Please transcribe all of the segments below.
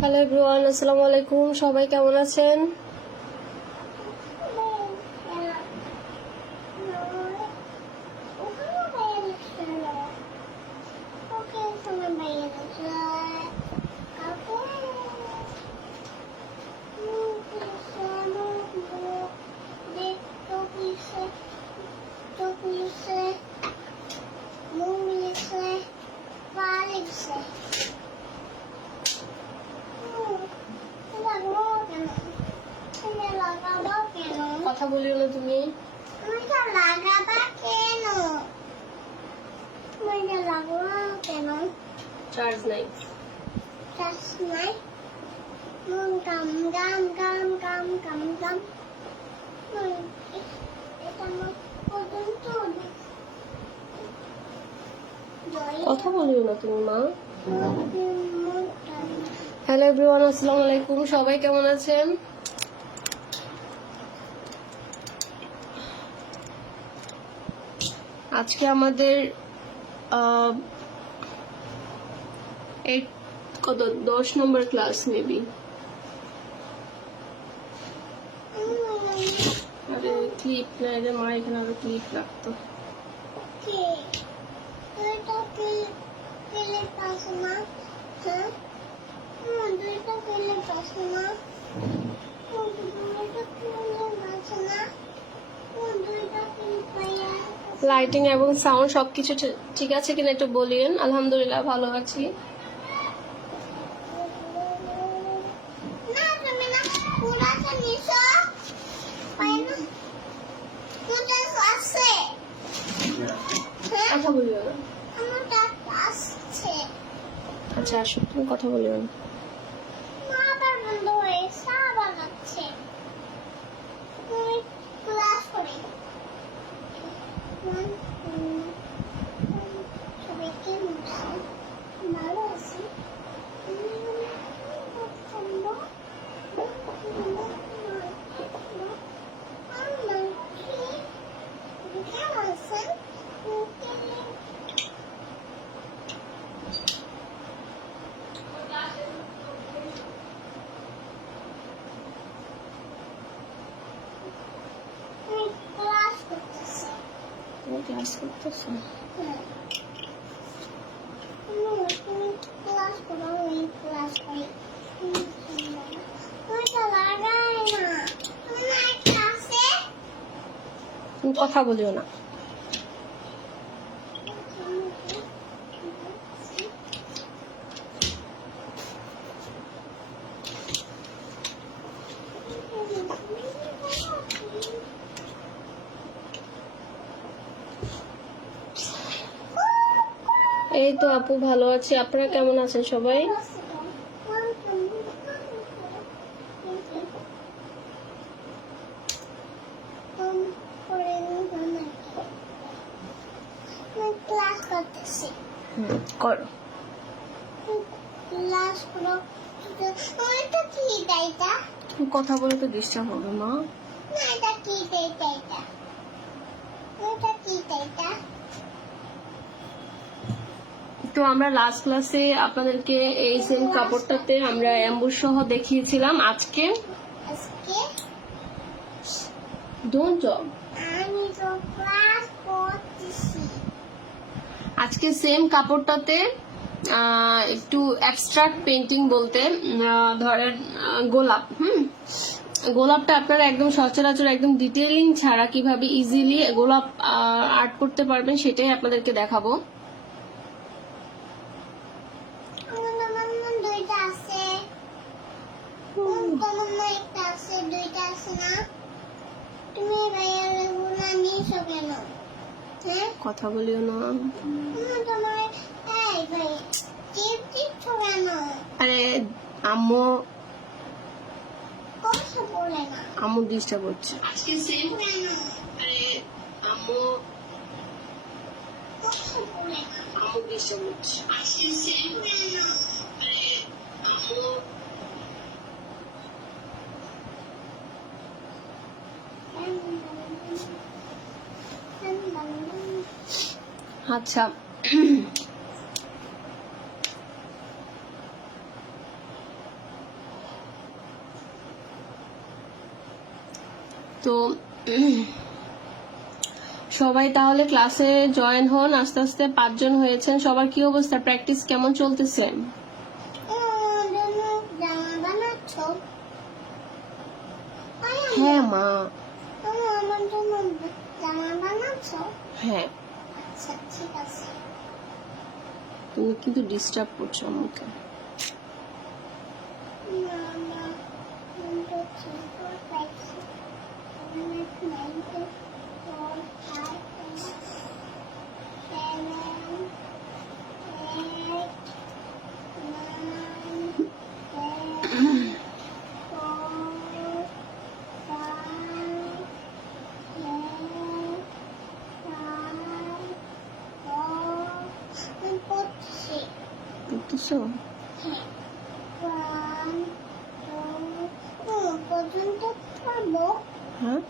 Hello everyone, আসসালামু আলাইকুম। সবাই কেমন আছেন? কথা বলিও না তুমি। চার্জ নাই। কথা বলিও না তুমি মা। হ্যালো এভরিওয়ান, আসসালামু আলাইকুম। সবাই কেমন আছেন? আজকে আমাদের কত 10 নম্বর ক্লাস মেবি। আরে ক্লিপ না, এর মা এখানে আরো ক্লিপ রাখতো। লাইটিং এবং সাউন্ড সবকিছু ঠিক আছে কিনা একটু বলিয়েন। আলহামদুলিল্লাহ ভালো আছি। কথা বলিও না। আচ্ছা আসো, তুমি কথা বলিও না। ক্লাস করতেছো? তুমি কথা বলিও না। এই তো আপু ভালো আছি, আপনারা কেমন আছেন সবাই? করো। কথা বলে তো ডিস্টার্ব হবে মা। তো আমরা লাস্ট ক্লাসে আপনাদেরকে এই সেম কাপড়টাতে আমরা অ্যাম্বুশ সহ দেখিয়েছিলাম। আজকে ডোন্ট জব, আজকে সেম কাপড়টাতে একটু অ্যাবস্ট্রাক্ট পেন্টিং বলতে ধরেন গোলাপ। গোলাপটা আপনারা একদম সচরাচর একদম ডিটেইলিং ছাড়া কিভাবে ইজিলি গোলাপ আর্ট করতে পারবেন সেটাই আপনাদেরকে দেখাবো। কথা বলিও না। আরে আম্মু আম্মু ডিস্টার্ব হচ্ছে। আম্মু ডিস্টার্ব হচ্ছে। আচ্ছা, তো সবাই তাহলে ক্লাসে জয়েন হন। আস্তে আস্তে 5 জন হয়েছেন। সবার কি অবস্থা? প্র্যাকটিস কেমন চলতেছে? হ্যাঁ মা, হ্যাঁ তুমি কিন্তু ডিস্টার্ব করছো আমাকে। বুঝতেছো? হ্যাঁ,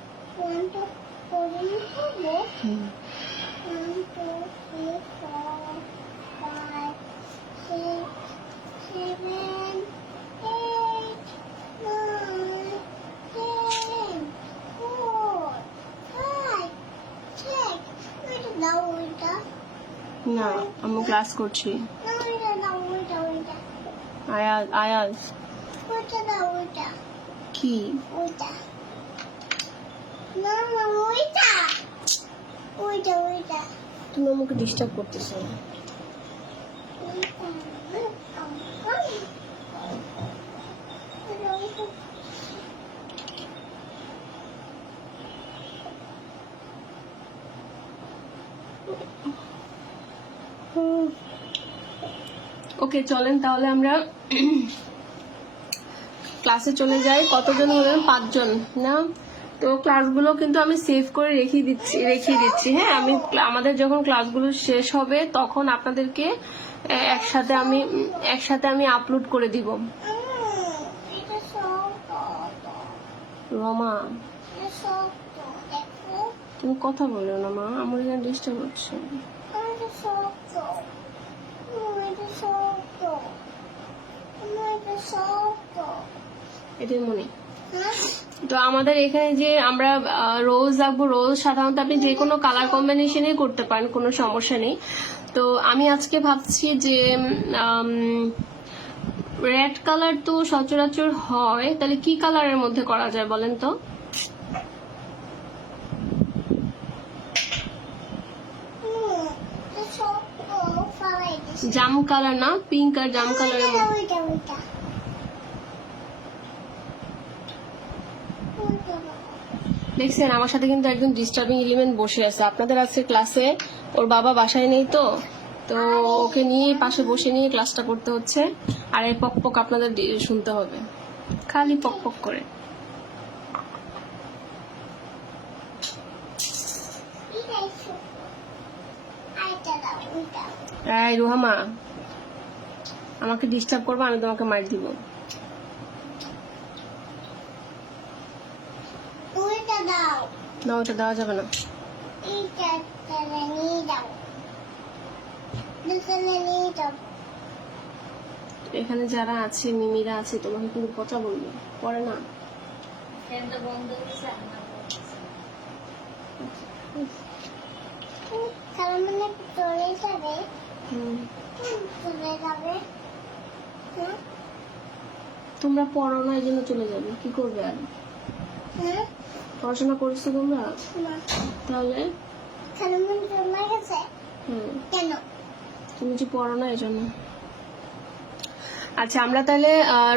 না আমি ক্লাস করছি। আয়াজ, আয়াজ কি? তুমি আমাকে ডিস্টার্ব করতেছো। ওকে, চলেন তাহলে আমরা ক্লাসে চলে যাই। কতজন হলেন? 5 জন না? তো ক্লাসগুলো কিন্তু আমি সেভ করে রেখে দিচ্ছি। হ্যাঁ, আমাদের যখন ক্লাসগুলো শেষ হবে তখন আপনাদেরকে একসাথে আমি আপলোড করে দিব। রমা, তুমি কথা বলো না মা, আমার এখানে ডিস্টার্ব হচ্ছে। এটাই মনে। তো আমাদের এখানে যে আমরা রোজ আঁকবো, রোজ সাধারণত আপনি যে কোনো কালার কম্বিনেশনে করতে পারেন, কোনো সমস্যা নেই। তো আমি আজকে ভাবছি যে রেড কালার তো সচরাচর হয়, তাহলে কি কালারের মধ্যে করা যায় বলেন তো? জাম কালার না, পিঙ্ক আর জাম কালারের মধ্যে। দেখছেন, আমার সাথে কিন্তু একদম ডিস্টার্বিং এলিমেন্ট বসে আছে। আপনাদের আজকে ক্লাসে ওর বাবা বাসায় নেই, তো ওকে নিয়ে পাশে বসে নিয়ে ক্লাসটা করতে হচ্ছে। আর এই পক পক আপনাদের শুনতে হবে, খালি পক পক করে। এই রুহামা, আমাকে ডিস্টার্ব করবে, আমি তোমাকে মার দিব। না, ওটা দেওয়া যাবে না। এখানে যারা আছে, মিমিরা আছে, তোমাকে কিন্তু পচা বলবে, পরে না। তোমরা পড়ো না, এই জন্য চলে যাবে। কি করবে আর? পড়াশোনা করছো তোমরা? তাহলে তুমি যে পড়ো না, এই জন্য। আচ্ছা, আমরা তাহলে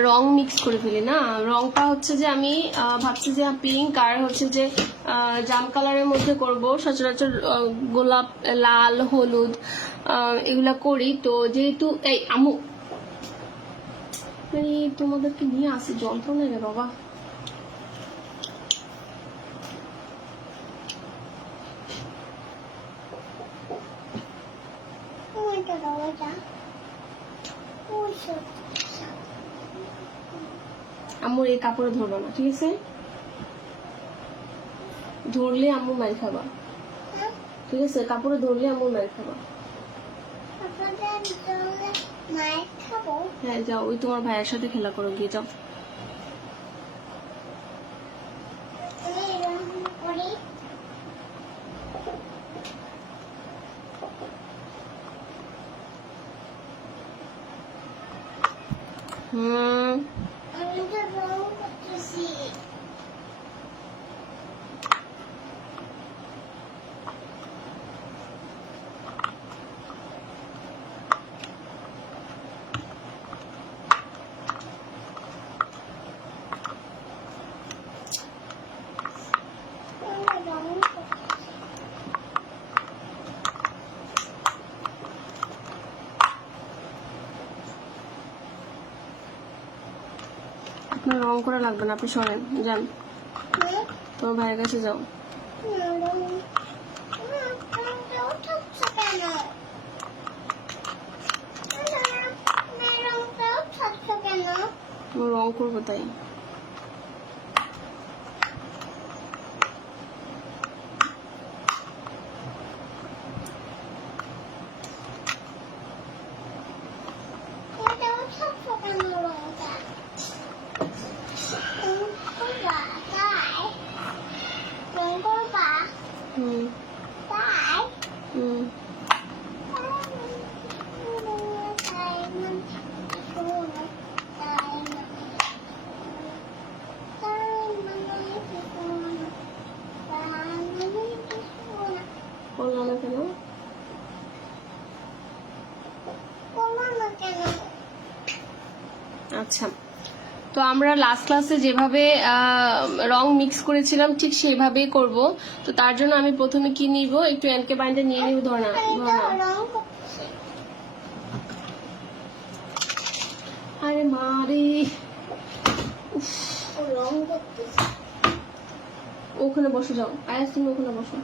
রং মিক্স করে ফেলি না। রংটা হচ্ছে যে আমি ভাবছি যে পিঙ্ক আর হচ্ছে যে জাম কালারের মধ্যে করব। সচরাচর গোলাপ, লাল, হলুদ এগুলা করি। তো যেহেতু এই আমু তোমাদেরকে নিয়ে আসি, যন্ত্রণা রে বাবা। আম্মুর এই কাপড়ে ধরবা না, ঠিক আছে? ধরলে আম্মু মার খাবা। ঠিক আছে, কাপড়ে ধরলে আমার মায়ের খাবা। হ্যাঁ যাও, ওই তোমার ভাইয়ের সাথে খেলা করো, গিয়ে যাও। আপনার রং করা লাগবে না, আপনি সরেন, যান তোমার ভাইয়ের কাছে যাও। রং করবো তাই। আচ্ছা, তো আমরা লাস্ট ক্লাসে যেভাবে রং মিক্স করেছিলাম ঠিক সেইভাবেই করব। তো তার জন্য আমি প্রথমে কি নিব, একটু এনকে বাইন্ডার নিয়ে নিব। ধরনা আরে মারে, ওখানে বসে যাও, আয়াস তুমি ওখানে বসো।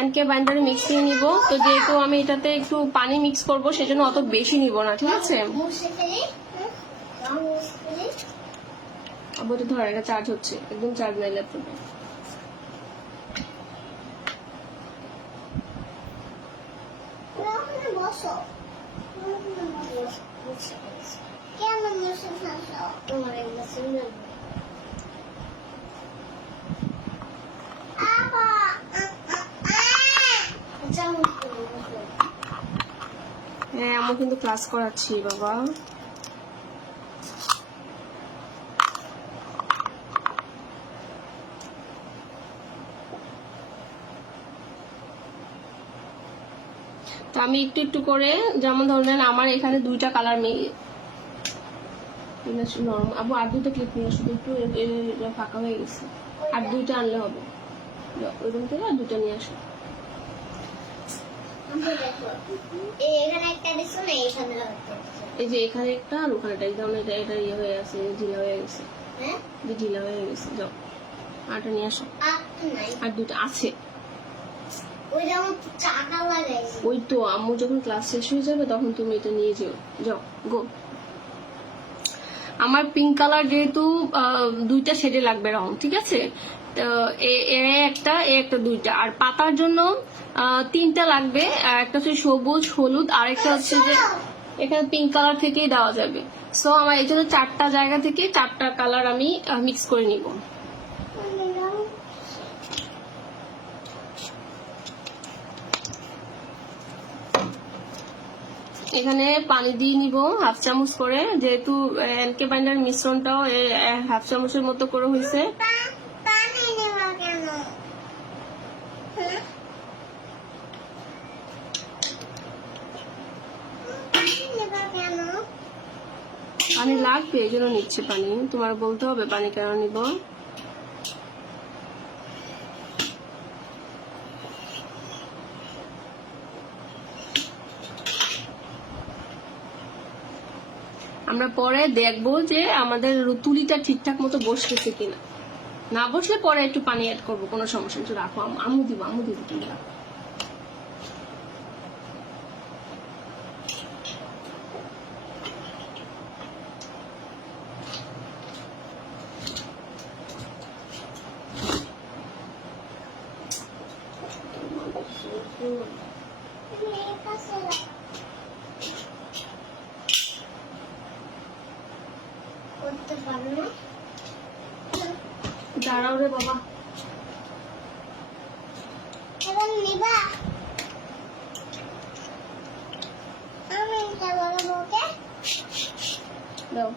এনকে বাইন্ডারে মিক্সিং নিব। তো যেহেতু আমি এটাতে একটু পানি মিক্স করব, সেজন্য অত বেশি নিব না, ঠিক আছে? আবার ধর, এটা চার্জ হচ্ছে, একদম চার্জ নাই ল্যাপটপে। হ্যাঁ, আমি কিন্তু ক্লাস করাচ্ছি বাবা। তো আমি একটু একটু করে, যেমন ধরেন আমার এখানে দুইটা কালার নরম। আবু আর দুইটা ক্লিপ নিয়ে আসো, একটু ফাঁকা হয়ে গেছে, আর দুইটা আনলে হবে। ওইরকম থেকে আর দুইটা নিয়ে আসো। এই যে এখানে একটা আর ওখানেটা, একদম এটা ইয়ে হয়ে আছে, ঢিলা হয়ে গেছে, ঢিলা হয়ে গেছে। যাও আরটা নিয়ে আসো। আর দুইটা আছে, ওই তো আম্মু যখন ক্লাস শেষ হয়ে যাবে তখন তুমি এটা নিয়ে যেও। যাও গো। আমার পিঙ্ক কালার যেহেতু দুইটা শেডে লাগবে রং, ঠিক আছে? তো একটা দুইটা, আর পাতার জন্য তিনটা লাগবে। একটা হচ্ছে সবুজ, হলুদ, আর একটা হচ্ছে যে এখানে পিঙ্ক কালার থেকেই দেওয়া যাবে। সো আমার এই জন্য 4টা জায়গা থেকে 4টা কালার আমি মিক্স করে নিব। এখানে পানি দিয়ে নিব 1/2 চামচ করে, যেহেতু এনকে বাইন্ডার মিশ্রণটাও 1/2 চামচের মতো করে হয়েছে। পানি লাগবে, এই জন্য নিচ্ছে পানি। তোমার বলতে হবে পানি কেন নিব। আমরা পরে দেখবো যে আমাদের তুলিটা ঠিকঠাক মতো বসতেছে কিনা। না বসলে পরে একটু পানি অ্যাড করবো, কোনো সমস্যা নেই। রাখো, আম্মু দিব তুমি রাখো। করতে পারো না? দাঁড়াও রে বাবা। এবার নিবা? আমি এটা বলবো, ওকে? দাও।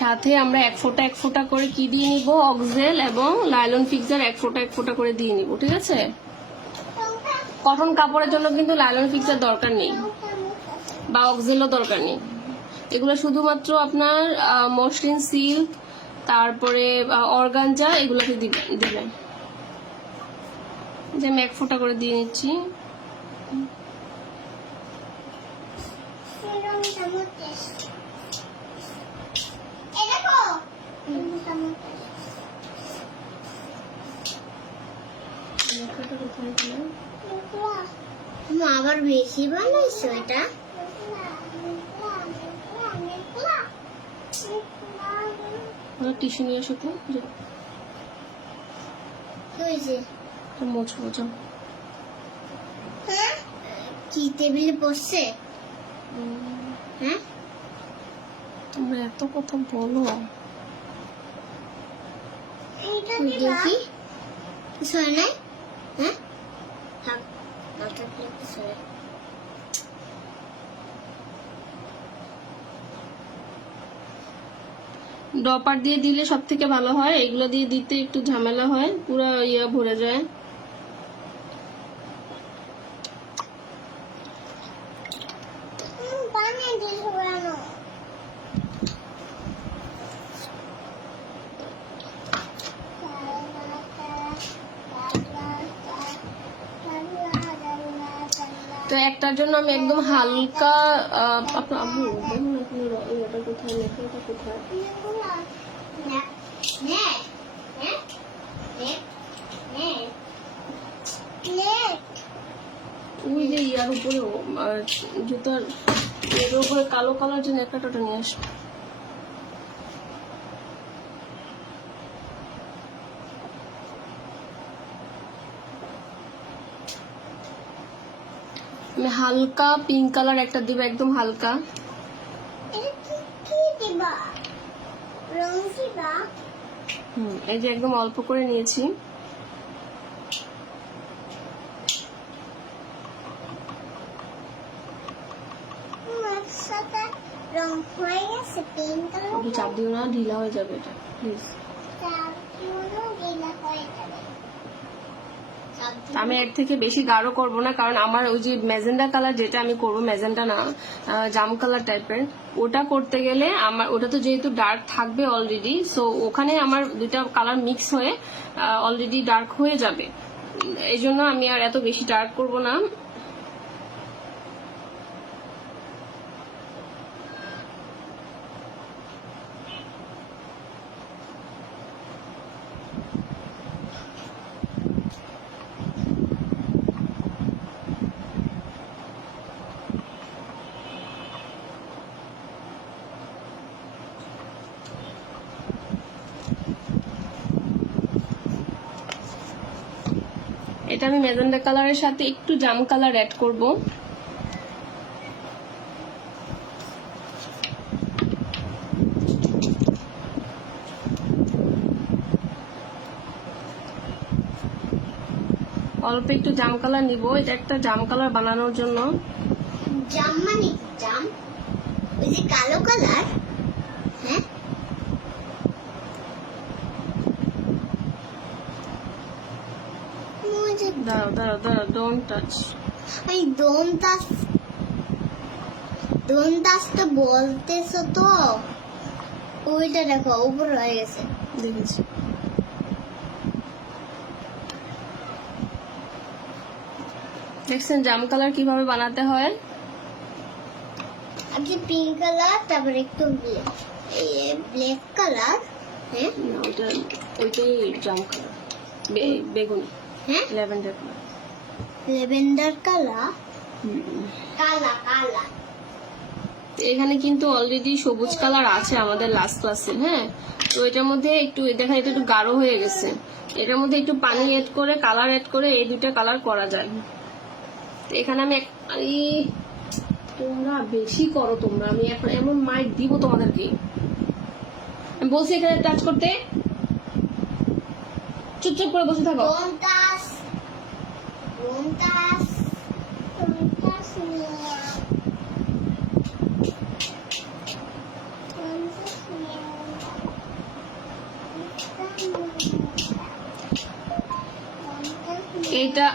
সাথে আমরা এক ফোঁটা করে কি দিয়ে নিব, অক্সেল এবং লাইলন ফিক্সার এক ফোঁটা করে দিয়ে নিব, ঠিক আছে? কটন কাপড়ের জন্য কিন্তু লাইলন ফিক্সার দরকার নেই বা অক্সেলও দরকার নেই। এগুলো শুধুমাত্র আপনার মসলিন সিল্ক, তারপরে অর্গানজা, এগুলোকে দিবেন। যে আমি এক ফোঁটা করে দিয়ে নিচ্ছি। আবার বেশি বানাইছো এটা? টিস্যু নিয়ে এসো তো, মোছ মোছো। কি টেবিলে বসছে? হ্যাঁ, তোমরা এত কথা বলো। দেখি কিছু হয় নাই। হ্যাঁ, থাক, না থাকলে কিছু হয়। ডপার দিয়ে দিলে সব থেকে ভালো হয়, এগুলো দিয়ে দিতে একটু ঝামেলা হয়, পুরো ইয়া ভরে যায়। তো একটার জন্য আমি একদম হালকা আপনার আব্বু দেখুন এটা কোথায় লেখা, এটা কোথায়? ওই যে ইয়ার উপরে জুতার এর উপরে কালো কালার জন্য একটা টোটা নিয়ে আসবে। আমি হালকা পিঙ্ক কালার একটা দিব, একদম হালকা। এই যে একদম অল্প করে নিয়েছি। চাপ দিও না, ঢিলা হয়ে যাবে এটা, প্লিজ। আমি এর থেকে বেশি গাঢ় করব না, কারণ আমার ওই যে ম্যাজেন্ডা কালার যেটা আমি করব, ম্যাজেন্ডা না, জাম কালার টাইপের, ওটা করতে গেলে আমার ওটা তো যেহেতু ডার্ক থাকবে অলরেডি, সো ওখানে আমার দুইটা কালার মিক্স হয়ে অলরেডি ডার্ক হয়ে যাবে। এই জন্য আমি আর এত বেশি ডার্ক করব না। এটা আমি ম্যাজেন্ডা কালারের সাথে একটু জাম কালার অ্যাড করব। অল্প একটু জাম কালার নিব, এটা একটা জাম কালার বানানোর জন্য। জাম মানে জাম, ওই যে কালো কালার। হ্যাঁ, দাঁড়াও, ডোন্ট টাচ। এই ডোন্ট টাচ তো বলতেছো তো, ওইটা দেখো উপর হয়ে গেছে, দেখেছি। দেখছেন জাম কালার কিভাবে বানাতে হয়? আগে পিঙ্ক কালার, তারপর একটু ব্ল্যাক কালার। হ্যাঁ, ওইটাই জাম কালার। বেগুনি, হ্যাঁ ল্যাভেন্ডার কালার। লেভেন্ডার কালার, কালা কালা। এখানে কিন্তু অলরেডি সবুজ কালার আছে আমাদের লাস্ট ক্লাসে, হ্যাঁ। তো এটার মধ্যে একটু দেখেন এটা একটু গাঢ় হয়ে গেছে, এটার মধ্যে একটু পানি এড করে কালার এড করে এই দুইটা কালার করা যায়। তো এখানে আমি তোমরা বেশি করো, তোমরা আমি এখন এমন মাইক দিব তোমাদেরকে। আমি বলছি এখানে টাচ করতে, চুপচাপ করে বসে থাকো। রোনটাস রোনটাস রোনটাস এইটা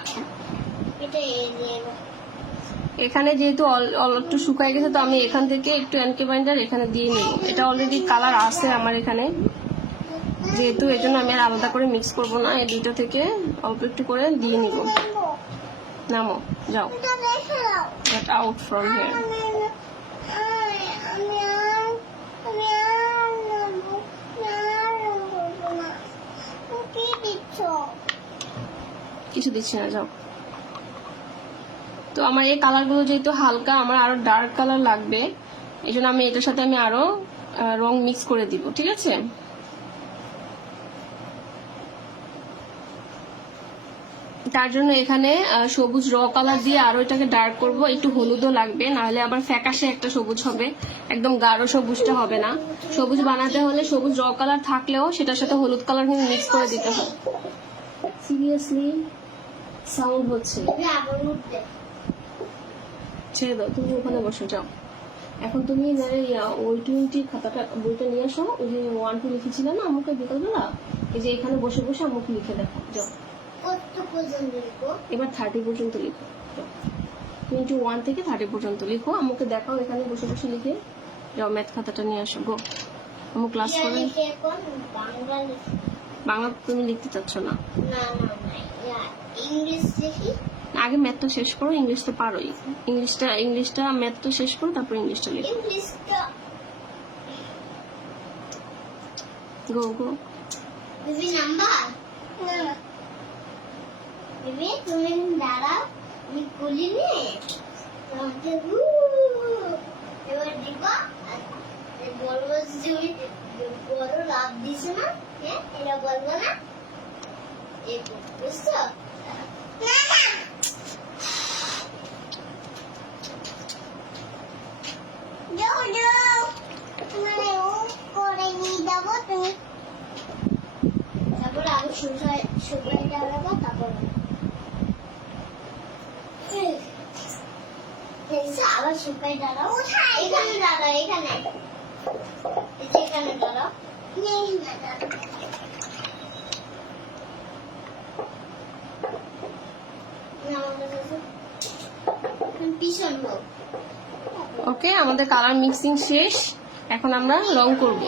এটা এই দেব। এখানে যেহেতু একটু শুকায় গেছে, তো আমি এখান থেকে একটু এনকে বাইন্ডার এখানে দিয়ে নিব। এটা অলরেডি কালার আছে আমার এখানে, যেহেতু এই জন্য আমি আর আলাদা করে মিক্স করব না, এই দুটো থেকে অল্প একটু করে দিয়ে নিব। নামো, যাও, এটা দেখো দাও। Get out from here. আমি নেবো না। কি দিচ্ছ? কিছু দিচ্ছি না, যাও। তো আমার এই কালারগুলো যেহেতু হালকা, আমার আরো ডার্ক কালার লাগবে, এই জন্য আমি এটার সাথে আমি আরো রং মিক্স করে দিব, ঠিক আছে। তার জন্য এখানে সবুজ র কালার দিয়ে আরো এটাকে ডার্ক করব, একটু হলুদও লাগবে, নাহলে আবার ফ্যাকাশে একটা সবুজ হবে, একদম গাঢ় সবুজটা হবে না। সবুজ বানাতে হলে সবুজ র কালার থাকলেও সেটার সাথে হলুদ কালার কিন্তু মিক্স করে দিতে হয়। সিরিয়াসলি সাউন্ড হচ্ছে, আমি আবার উঠতে। ছেড়ে দাও, তুমি ওখানে বসে যাও। এখন তুমি ওই 20 খাতাটা বইটা নিয়ে আসো, ওই যে 1 2 লিখেছিলে না আমাকে বিকালবেলা, এই যে এখানে বসে বসে আমাকে লিখে দেখো, যাও। কত পর্যন্ত লিখবো? এবার 30 পর্যন্ত লিখো, 21 থেকে 30 পর্যন্ত লিখো, আমাকে দেখাও এখানে বসে বসে লিখে যাও। ম্যাথ খাতাটা নিয়ে আসো, গো। আমি ক্লাস ইয়া করে লিখে এখন বাংলা লিখি। বাংলা তুমি লিখতে চাচ্ছ না? না না না, ইয়া ইংলিশ লিখি। আগে ম্যাথটা শেষ করো, ইংলিশ তো পারোই। ইংলিশটা ম্যাথটা শেষ করো, তারপর ইংলিশটা লিখো। ইংলিশটা গো গো। বেবি নাম্বার না না বেবি তুমি দাঁড়াও, আমি খুলি নে তোমাকে এবার দিবা। বলবো যে তুমি বড় লাভ দিছো না, হ্যাঁ এটা বলবো না, এই বুঝছো? না না যাও যাও, তোমার ও করে নিয়ে যাবো তুমি। তারপর আমি শুকাই দাঁড়াবো, তারপর আবার শুকাই দাঁড়াও। এখানে দাঁড়াও, এখানে এখানে দাঁড়াও। পিছন হোক। ওকে, আমাদের কালার মিক্সিং শেষ, এখন আমরা রং করব।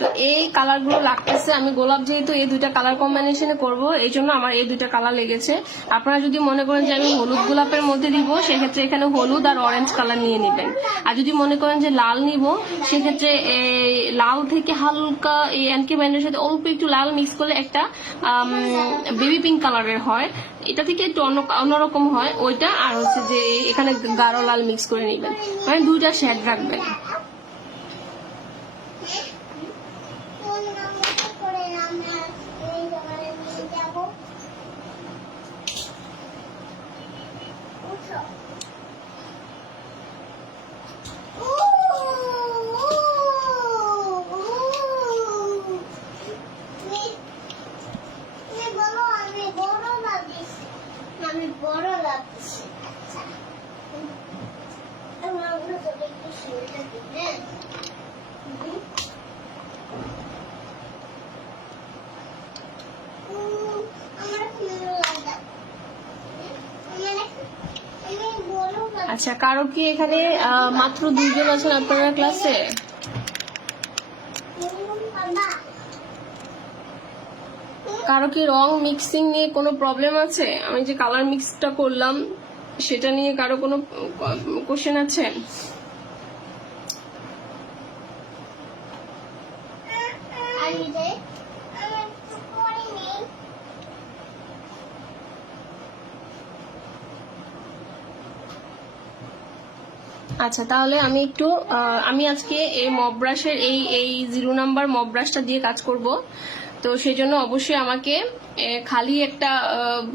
তো এই কালার গুলো লাগতেছে, আমি গোলাপ যেহেতু এই দুইটা কালার কম্বিনেশনে করব, এই জন্য আমার এই দুইটা কালার লেগেছে। আপনারা যদি মনে করেন যে আমি হলুদ গোলাপের মধ্যে দিব, সেক্ষেত্রে এখানে হলুদ আর অরেঞ্জ কালার নিয়ে নেবেন। আর যদি মনে করেন যে লাল নিব, সেক্ষেত্রে এই লাল থেকে হালকা এই এনকে ব্যান্ডের সাথে অল্প একটু লাল মিক্স করলে একটা বেবি পিঙ্ক কালারের হয়, এটা থেকে একটু অন্যরকম হয় ওইটা। আর হচ্ছে যে এখানে গাঢ় লাল মিক্স করে নেবেন, মানে দুইটা শেড রাখবেন। আমি বড় লাগছে। আচ্ছা আমরা তোকে একটু শুরুটা দিই, হ্যাঁ আচ্ছা, কারো কি এখানে মাত্র 2 জন আছেন আপনারা ক্লাসে? কারো কি রং মিক্সিং নিয়ে কোনো প্রবলেম আছে? আমি যে কালার মিক্সটা করলাম সেটা নিয়ে কারো কোনো কোশ্চেন আছে? আমি আচ্ছা, তাহলে আমি একটু আমি আজকে এই মব ব্রাশের এই 0 নাম্বার মব ব্রাশটা দিয়ে কাজ করব। তো সেই জন্য অবশ্যই আমাকে খালি একটা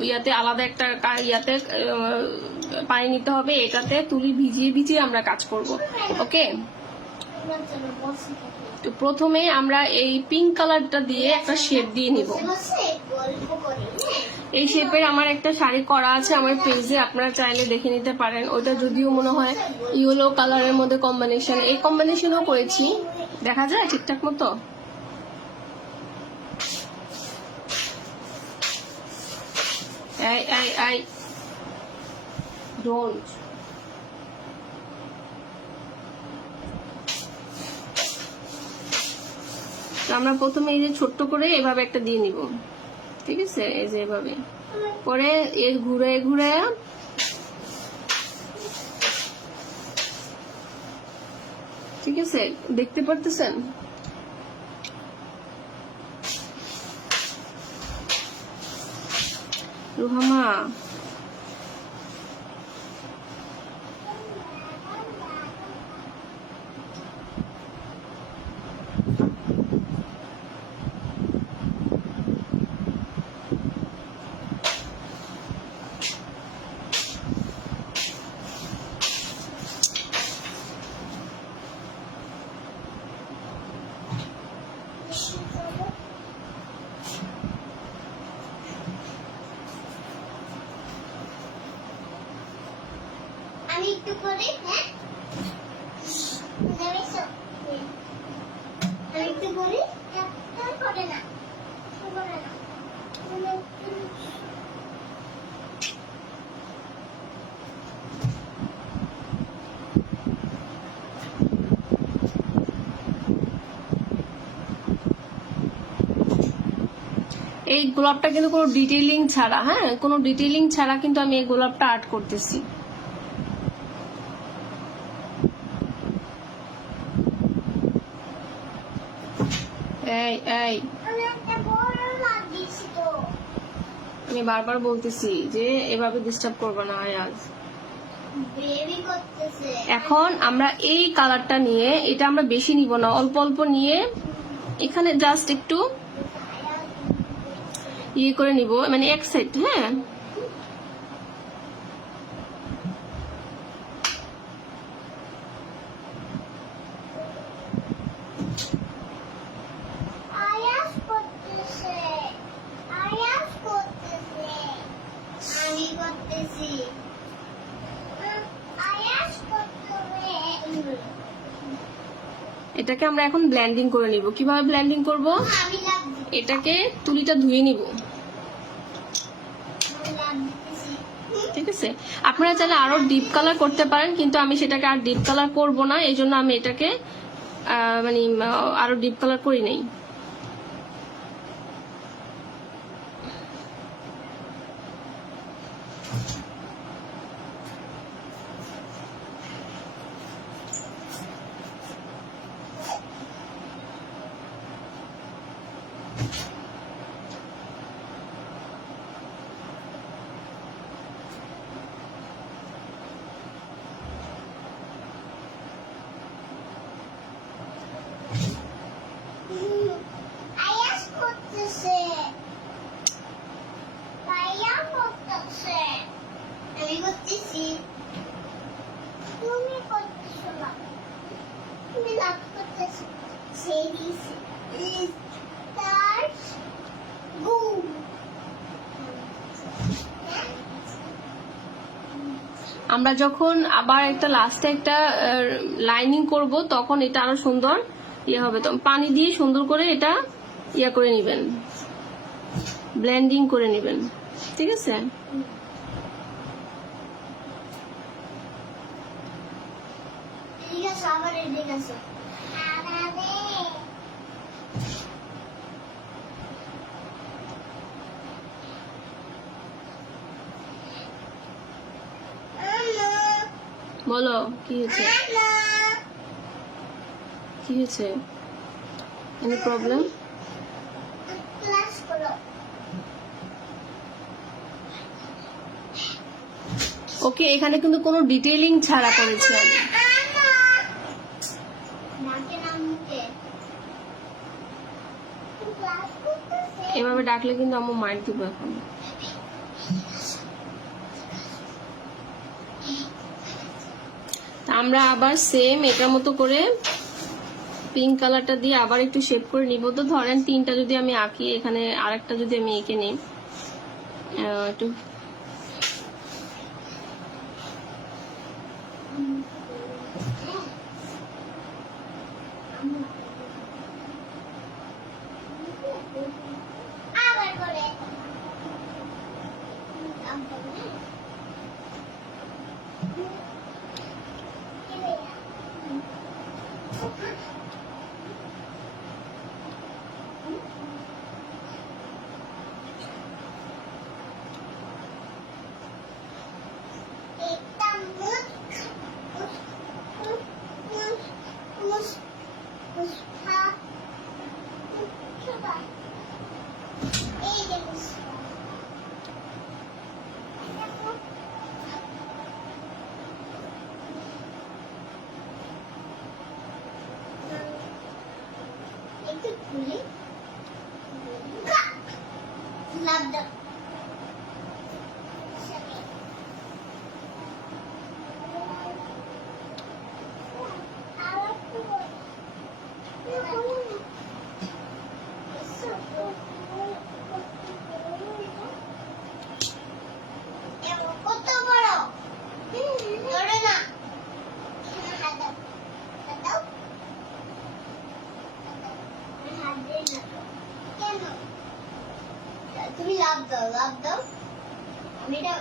ইয়াতে আলাদা একটা ইয়াতে পানি নিতে হবে, এটাতে তুলি ভিজিয়ে ভিজিয়ে আমরা কাজ করব। ওকে, তো প্রথমে আমরা এই পিঙ্ক কালারটা দিয়ে একটা শেপ দিয়ে নিব। এই শেপের আমার একটা শাড়ি করা আছে আমার পেজে, আপনারা চাইলে দেখে নিতে পারেন। ওইটা যদিও মনে হয় ইয়েলো কালারের মধ্যে কম্বিনেশন, এই কম্বিনেশনও করেছি, দেখা যায় ঠিকঠাক মতো। I don't. আমরা প্রথমে এই যে ছোট্ট করে এভাবে একটা দিয়ে নিব, ঠিক আছে, এই যে এভাবে। পরে এর ঘুরে ঘুরে ঠিক আছে, দেখতে পারতেছেন? রুহামা, আমি একটু করে, হ্যাঁ আমি একটু করি, করে না করে না। এই গোলাপটা কিন্তু কোনো ডিটেইলিং ছাড়া, হ্যাঁ, কোনো ডিটেইলিং ছাড়া কিন্তু আমি এই গোলাপটা আর্ট করতেছি। এই এই আমি বারবার বলতেছি যে এভাবে ডিস্টার্ব করবে না আয়াজ। এখন আমরা এই কালারটা নিয়ে, এটা আমরা বেশি নিব না, অল্প অল্প নিয়ে এখানে জাস্ট একটু ইয়ে করে নিব, মানে এক সাইড, হ্যাঁ। এটাকে আমরা এখন ব্লেন্ডিং করে নিব। কিভাবে ব্লেন্ডিং করব? এটাকে তুলিটা ধুয়ে নিব, ঠিক আছে। আপনারা চাইলে আরো ডিপ কালার করতে পারেন, কিন্তু আমি সেটাকে আর ডিপ কালার করব না, এই জন্য আমি এটাকে মানে আরো ডিপ কালার করি নাই। আমরা যখন আবার একটা লাস্টে একটা লাইনিং করব তখন এটা আরো সুন্দর ইয়ে হবে। তো পানি দিয়ে সুন্দর করে এটা ইয়া করে নেবেন, ব্লেন্ডিং করে নেবেন, ঠিক আছে। বলো কি হয়েছে, কি হয়েছে, এনি প্রবলেম? ওকে, এখানে কিন্তু কোনো ডিটেইলিং ছাড়া করেছি আমি। ডাকে না মুখে ক্লাস করতেছে এভাবে ডাকলে কিন্তু আম্মু মাইর দিব এখন। তা আমরা আবার সেম এটার মতো করে পিঙ্ক কালারটা দিয়ে আবার একটু শেপ করে নিব। তো ধরেন 3টা যদি আমি আঁকি, এখানে আরেকটা যদি আমি এঁকে নিই, একটু আবার করে লাভ দাও কত বড় ধরে না হাত দাও হাত দাও হাত দিয়ে না কেন তুমি লাভ দাও আমি এটা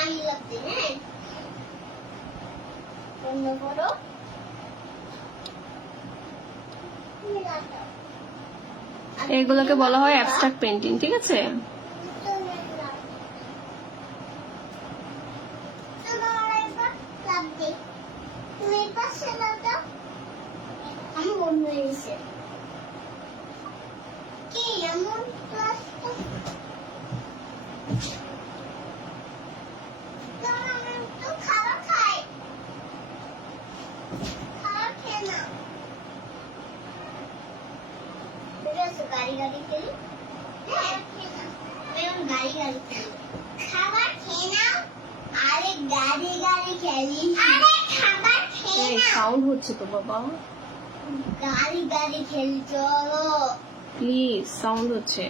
আমি লাভ দিই হ্যাঁ বন্ধ করো তুমি লাভ দাও এগুলোকে বলা হয় অ্যাবস্ট্রাক্ট পেন্টিং, ঠিক আছে? তুমি পাশে লাভ দাও আমি বন্ধ হয়েছে কি এমন ক্লাস তো খাবার খাই খাবার খেয়ে না গাড়ি খেলি হ্যাঁ এরকম গাড়ি খেলি খাবার খেয়ে নাও আরে গাড়ি খেলি আরে খাবার খেয়ে এই নাও সাউন্ড হচ্ছে তো বাবা, গাড়ি খেলি চলো প্লিজ, সাউন্ড হচ্ছে।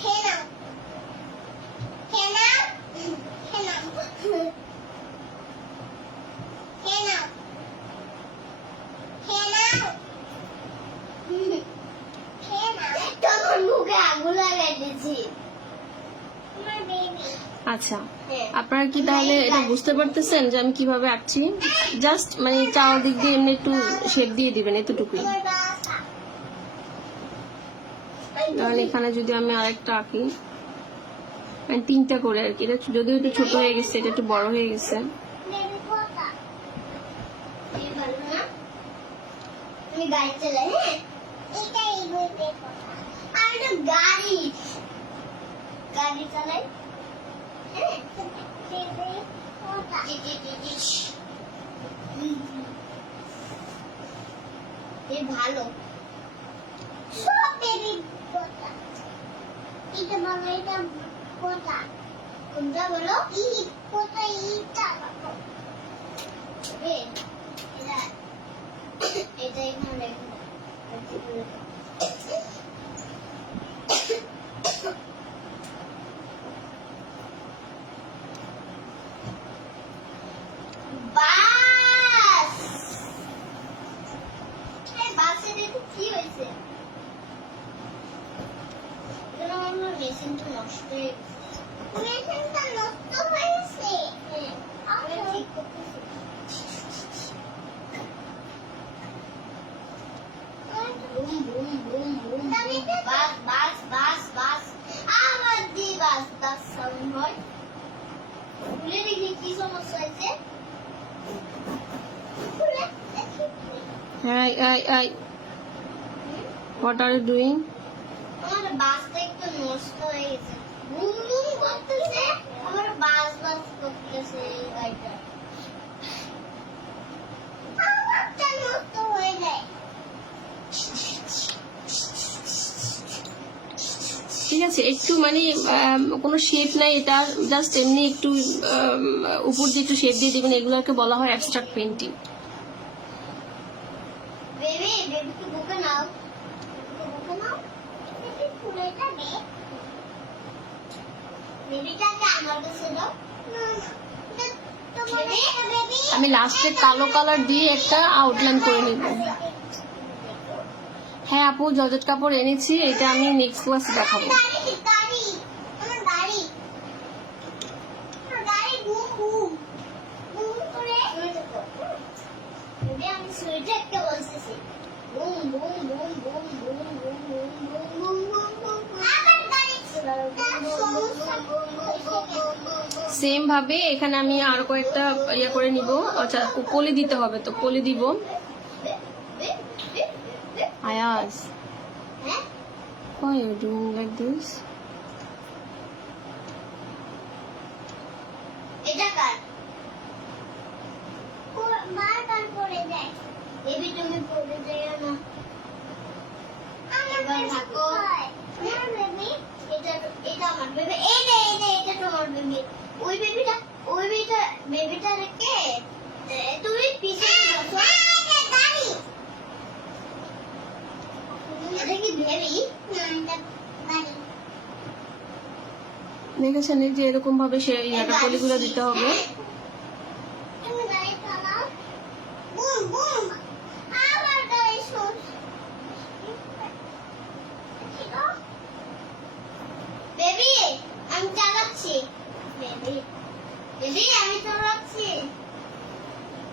খেয়ে নাও খেয়ে নাও খেয়ে নাও খেয়ে নাও খেয়ে নাও খেয়ে নাও তোমার মুখে আগুন লাগাই দিয়েছি তোমার বেবি আচ্ছা, আপনারা কি তাহলে এটা বুঝতে পারতেছেন যে আমি কিভাবে আঁকছি? জাস্ট মানে চারদিক দিয়ে এমনি একটু শেপ দিয়ে দিবেন, এতটুকুই। তোমার বাসা তাহলে এখানে যদি আমি আরেকটা আঁকি, মানে 3টা করে আর কি, এটা যদিও একটু ছোট হয়ে গেছে, এটা একটু বড় হয়ে গেছে। বেবি কোথা এই ভালো না তুমি গাড়ি চালাই হ্যাঁ এটা এই বেবি কোথা আর এটা গাড়ি চালাই হ্যাঁ বেবি কোথা এই ভালো সব বেবি কোথা এটা বলো এটা কোথা কোনটা বলো কোথা ইটা এটা এটা এখানে বাস বাসে দেখো কি হয়েছে মেশিনটা নষ্ট হয়ে গেছে মেশিনটা নষ্ট হয়েছে আমি ঠিক করতেছি বুম বুম বুম বুম বাস বাস বাস বাস আমার দি বাস বাস সাউন্ড হয় খুলে দেখি কি সমস্যা হয়েছে খুলে দেখি Hi, what are you doing? আমার বাসটা একটু নষ্ট হয়ে গেছে বুম বুম করতেছে আমার বাস বাস করতেছে এই গাড়িটা আমারটা নষ্ট হয়ে যায় আছে একটু মানে কোনো শেপ নাই, এটা জাস্ট এমনি একটু উপর দিয়ে একটু শেপ দিয়ে দিবেন, এগুলোকে বলা হয় অ্যাবস্ট্রাক্ট পেন্টিং। বেবি বেবি কি বুকে নাও, বুকে নাও, বেবি ফুলটা দে, বেবিটাকে আমার কাছে দাও। বেবি বেবি আমি লাস্টে কালো কালার দিয়ে একটা আউটলাইন করে নিব। হ্যাঁ আপু জর্জেট কাপড় এনেছি, এটা আমি নেক্সট ক্লাসে দেখাবো। গাড়ি গাড়ি আমার গাড়ি, আমার গাড়ি বুম বুম বুম করে বেবি আমি সুইটে একটা বলতেছি boom boom boom boom boom boom boom boom boom boom boom আমার গাড়ি সেম ভাবে এখানে আমি আর কয়েকটা ইয়ে করে নিব। আচ্ছা কলি দিতে হবে, তো কলি দিব। আয়াস, হ্যাঁ why are you doing like this? এটা কার মার কার পড়ে যায়, বেবি তুমি পড়ে যাও না, আমার থাকো আমার বেবি, এটা এটা আমার বেবি, এটা তোমার বেবি, বেবিটা রেখে তুমি পিছনে বসো। গাড়ি এটা কি বেবি না, এটা গাড়ি। দেখেছেন এই যে এরকম ভাবে সে ইয়াটা কলিগুলো দিতে হবে। তুমি গাড়ি চালাও, বুম বুম আমার গাড়ি শোষ। বেবি আমি চালাচ্ছি, বেবি বেবি আমি চালাচ্ছি,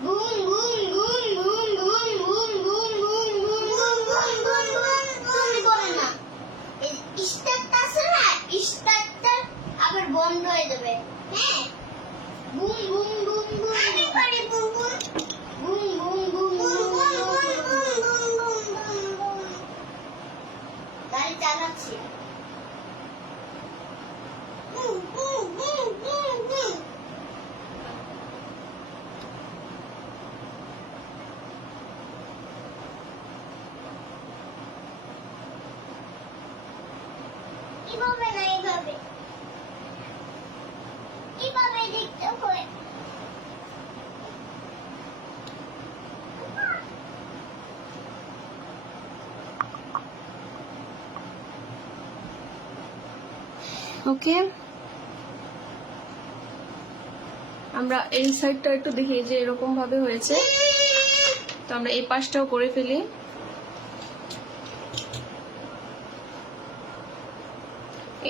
boom boom boom boom boom boom boom boom boom boom boom boom boom. তুমি করে না, স্টার্টটা আছে না, স্টার্টটা আবার বন্ধ হয়ে যাবে। হ্যাঁ বুম বুম বুম বুম আমি করি boom boom boom boom boom boom boom boom boom boom boom. গাড়ি চালাচ্ছি, boom boom boom boom boom. কিভাবে না এইভাবে, কিভাবে দেখতে হয়। ওকে, আমরা এই সাইডটা একটু দেখি যে এরকম ভাবে হয়েছে, তো আমরা এই পাশটাও করে ফেলি।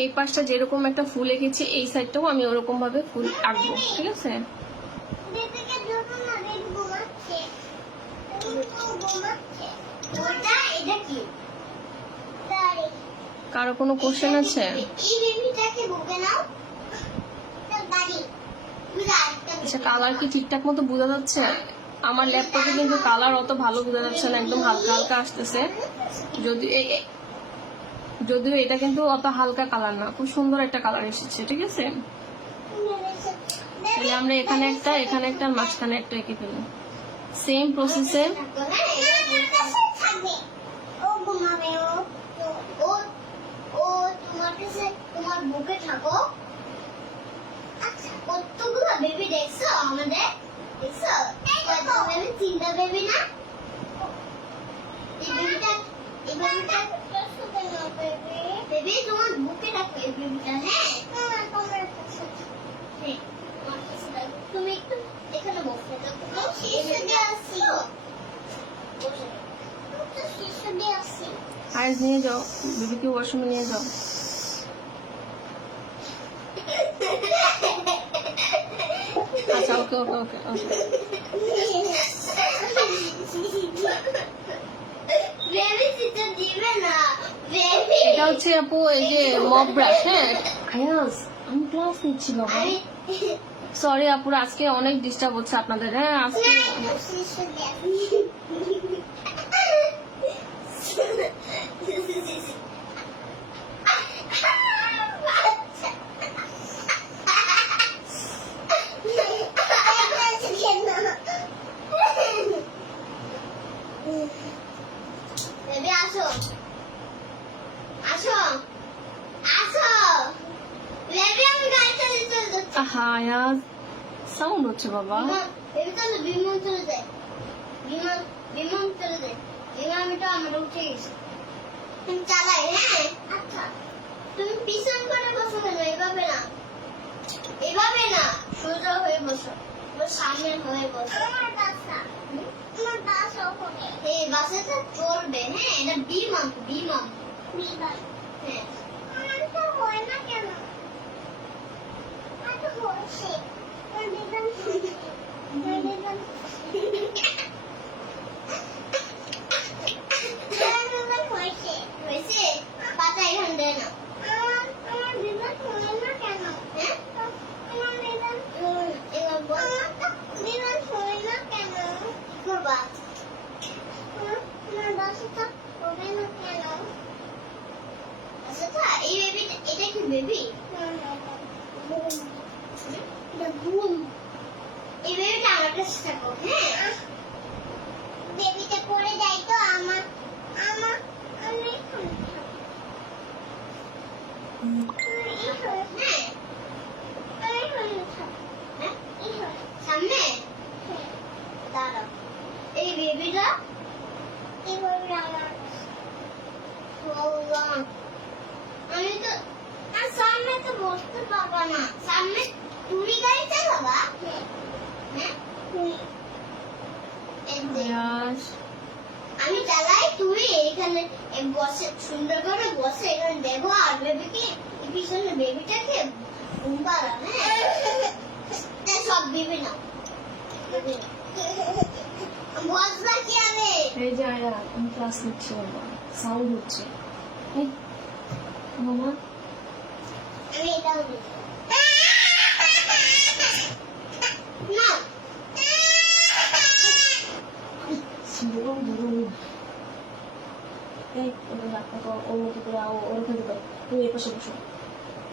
এই পাশটা যেরকম একটা ফুল এঁকেছি এই সাইডটাও আমি ওরকম ভাবে ফুল আঁকবো, ঠিক আছে? বেবিকে ধরো না, বেবি ঘুমাচ্ছে, ঘুমাচ্ছে। ওটা এটা কি গাড়ি, কারো কোনো কোশ্চেন আছে? এই বেবিটাকে বুকে নাও, এটা গাড়ি। তুমি আরেকটা আচ্ছা কালার কি ঠিকঠাক মতো বোঝা যাচ্ছে? আমার ল্যাপটপে কিন্তু কালার অত ভালো বোঝা যাচ্ছে না, একদম হালকা হালকা আসতেছে। যদিও এটা কিন্তু অত হালকা কালার না, খুব সুন্দর একটা কালার এসেছে, ঠিক আছে? তাহলে আমরা এখানে একটা আর মাঝখানে একটা এঁকে ফেলি সেম প্রসেসে। থাকবে, ও ঘুমাবে, ও ও তোমার কাছে তোমার বুকে থাকো। আচ্ছা কতগুলো বেবি দেখছো আমাদের, দেখছো কত বেবি, তিনটা বেবি না? এই বেবিটা বেবি তোমার বুকে রাখো, এই বেবিটা। হ্যাঁ তোমার কাছে, হ্যাঁ তোমার কাছে রাখো। তুমি একটু এখানে বসে থাকো, শিশু দিয়ে আসছি, বসে থাকো, শিশু দিয়ে আসছি। আইস নিয়ে যাও, বেবিকে ওয়াশরুমে নিয়ে যাও। আচ্ছা ওকে ওকে ওকে ওকে। বেবি সিস্টার দিবে না, বেবি এটা হচ্ছে আপু এই যে মপ ব্রাশ। হ্যাঁ আয়াস আমি ক্লাস নিচ্ছি বাবা, আমি সরি আপুরা আজকে অনেক ডিস্টার্ব হচ্ছে আপনাদের। হ্যাঁ আজকে শিশু দিয়ে বেবি আসো, আসো, আসো। হচ্ছে আহা আয়াজ সাউন্ড হচ্ছে বাবা। বেবি চলো বিমান চলে যায়, বিমান বিমান চলে যায়, বিমানটা আমরা উঠে গেছি। তুমি চালাই, হ্যাঁ আচ্ছা তুমি পিছন করে বসো কেন? এভাবে না, এভাবে না, সোজা হয়ে বসো, সামনে হয়ে বসো। আমার বাসা, আমার বাসা ওখানে, এই বাসাটা চলবে, হ্যাঁ এটা বিমান, বিমান বিমান, হ্যাঁ আমার তো হয় না কেন? আমার তো হচ্ছে, আমার বিমান হচ্ছে, আমার বিমান হয়েছে, পাতা এখান দেয় না। আমার বিমান হয় না কেন? হ্যাঁ আমার বিমান, এবার বল বিমান হয় না কেন? কি করবা? আমার বাসাটা হবে না কেন? আচ্ছা এই বেবিটা, এটা কি বেবি? ঘুম। এই বেবিটা আমার কাছে থাকো, হ্যাঁ বেবিটা পড়ে যায় তো আমার আমার আমি সামনে দাঁড়াও, এই বেবিটা আমি তো আর সামনে তো বসতে পারবা না, সামনে তুমি গাড়ি চালাবা, হ্যাঁ আয়াজ আমি চালাই, তুই এখানে বসে সুন্দর করে বসে এখানে দেখো, আর বেবিকে পিছনে বেবিটাকে ঘুম পাড়া, হ্যাঁ সব বেবি না বসবা কি আমি? এই যে আয়া আমি ক্লাস নিচ্ছি বাবা, সাউন্ড হচ্ছে। এই মামা আমি এটাও দিই না, জীবন জীবন এই ওদের রাখা তো ওর মতো করে ওর থেকে দাও, তুমি এই পাশে বসো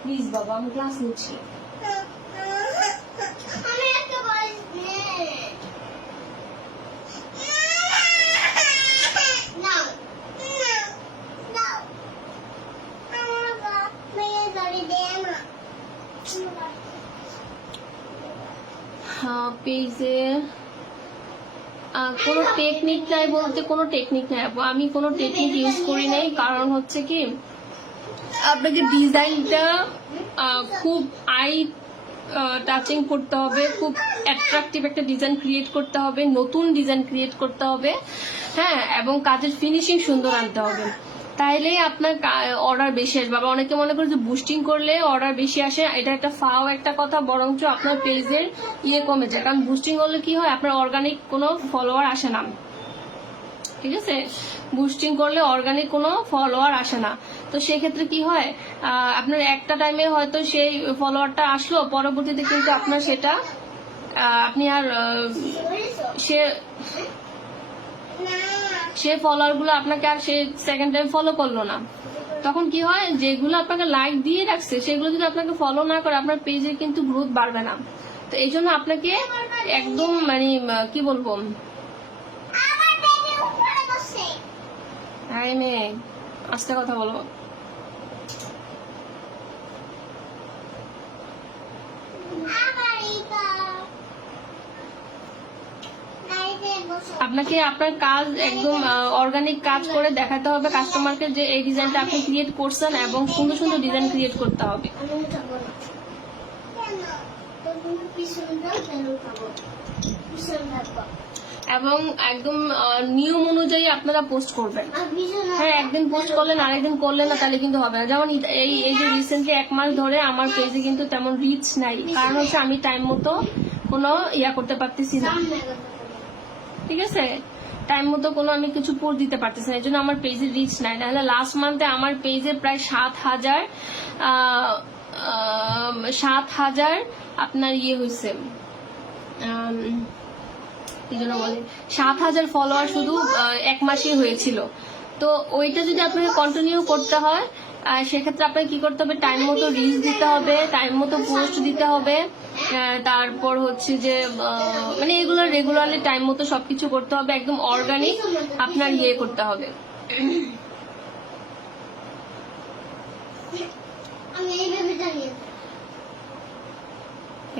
প্লিজ বাবা, আমি ক্লাস নিচ্ছি। আমি একটা বয়স না না আমার মেয়ে গাড়ি দেয় না। পেজে কোনো টেকনিক নাই বলতে কোনো টেকনিক নাই আপু, আমি কোনো টেকনিক ইউজ করি নাই, কারণ হচ্ছে কি আপনাকে ডিজাইনটা খুব আই টাচিং করতে হবে, খুব অ্যাট্রাকটিভ একটা ডিজাইন ক্রিয়েট করতে হবে, নতুন ডিজাইন ক্রিয়েট করতে হবে, হ্যাঁ এবং কাজের ফিনিশিং সুন্দর আনতে হবে, তাইলেই আপনার অর্ডার বেশি আসবে। আবার অনেকে মনে করে যে বুস্টিং করলে অর্ডার বেশি আসে, এটা একটা ফাও একটা কথা, বরঞ্চ আপনার পেজের কমে যায়, কারণ বুস্টিং করলে কি হয় আপনার অর্গানিক কোনো ফলোয়ার আসে না, ঠিক আছে, বুস্টিং করলে অর্গানিক কোনো ফলোয়ার আসে না। তো সেক্ষেত্রে কি হয় আপনার একটা টাইমে হয়তো সেই ফলোয়ারটা আসলো, পরবর্তীতে কিন্তু আপনার সেটা আপনি আর সে ফলোয়ার গুলো আপনাকে আর সে সেকেন্ড টাইম ফলো করলো না, তখন কি হয় যেগুলো আপনাকে লাইক দিয়ে রাখছে সেগুলো যদি আপনাকে ফলো না করে আপনার পেজের কিন্তু গ্রোথ বাড়বে না। তো এই জন্য আপনাকে একদম মানে কি বলবো, আরে মেয়ে আস্তে কথা বলো। আপনাকে আপনার কাজ একদম অর্গানিক কাজ করে দেখাতে হবে কাস্টমারকে যে এই ডিজাইনটা আপনি ক্রিয়েট করছেন, এবং সুন্দর সুন্দর ডিজাইন ক্রিয়েট করতে হবে। এবং একদম নিয়ম অনুযায়ী আপনারা পোস্ট করবেন, হ্যাঁ একদিন পোস্ট করলেন আরেকদিন করলেন না তাহলে কিন্তু হবে না। যেমন এই যে রিসেন্টলি 1 মাস ধরে আমার পেজে কিন্তু তেমন রিচ নাই, কারণ হচ্ছে আমি টাইম মতো কোনো করতে পারতেছি না, ঠিক আছে, টাইম মতো কোনো আমি কিছু পোস্ট দিতে পারতেছি না, এই জন্য আমার পেজে রিচ নাই। নাহলে লাস্ট মান্থে আমার পেজে প্রায় 7,000 আপনার হয়েছে, কি যেন বলে 7,000 ফলোয়ার শুধু 1 মাসই হয়েছিল। তো ওইটা যদি আপনাকে কন্টিনিউ করতে হয় সেক্ষেত্রে আপনাকে কি করতে হবে, টাইম মতো রিচ দিতে হবে, টাইম মতো পোস্ট দিতে হবে, তারপর হচ্ছে যে মানে এগুলো রেগুলারলি টাইম মতো সবকিছু করতে হবে, একদম অর্গানিক আপনার করতে হবে। আমি এইভাবে জানি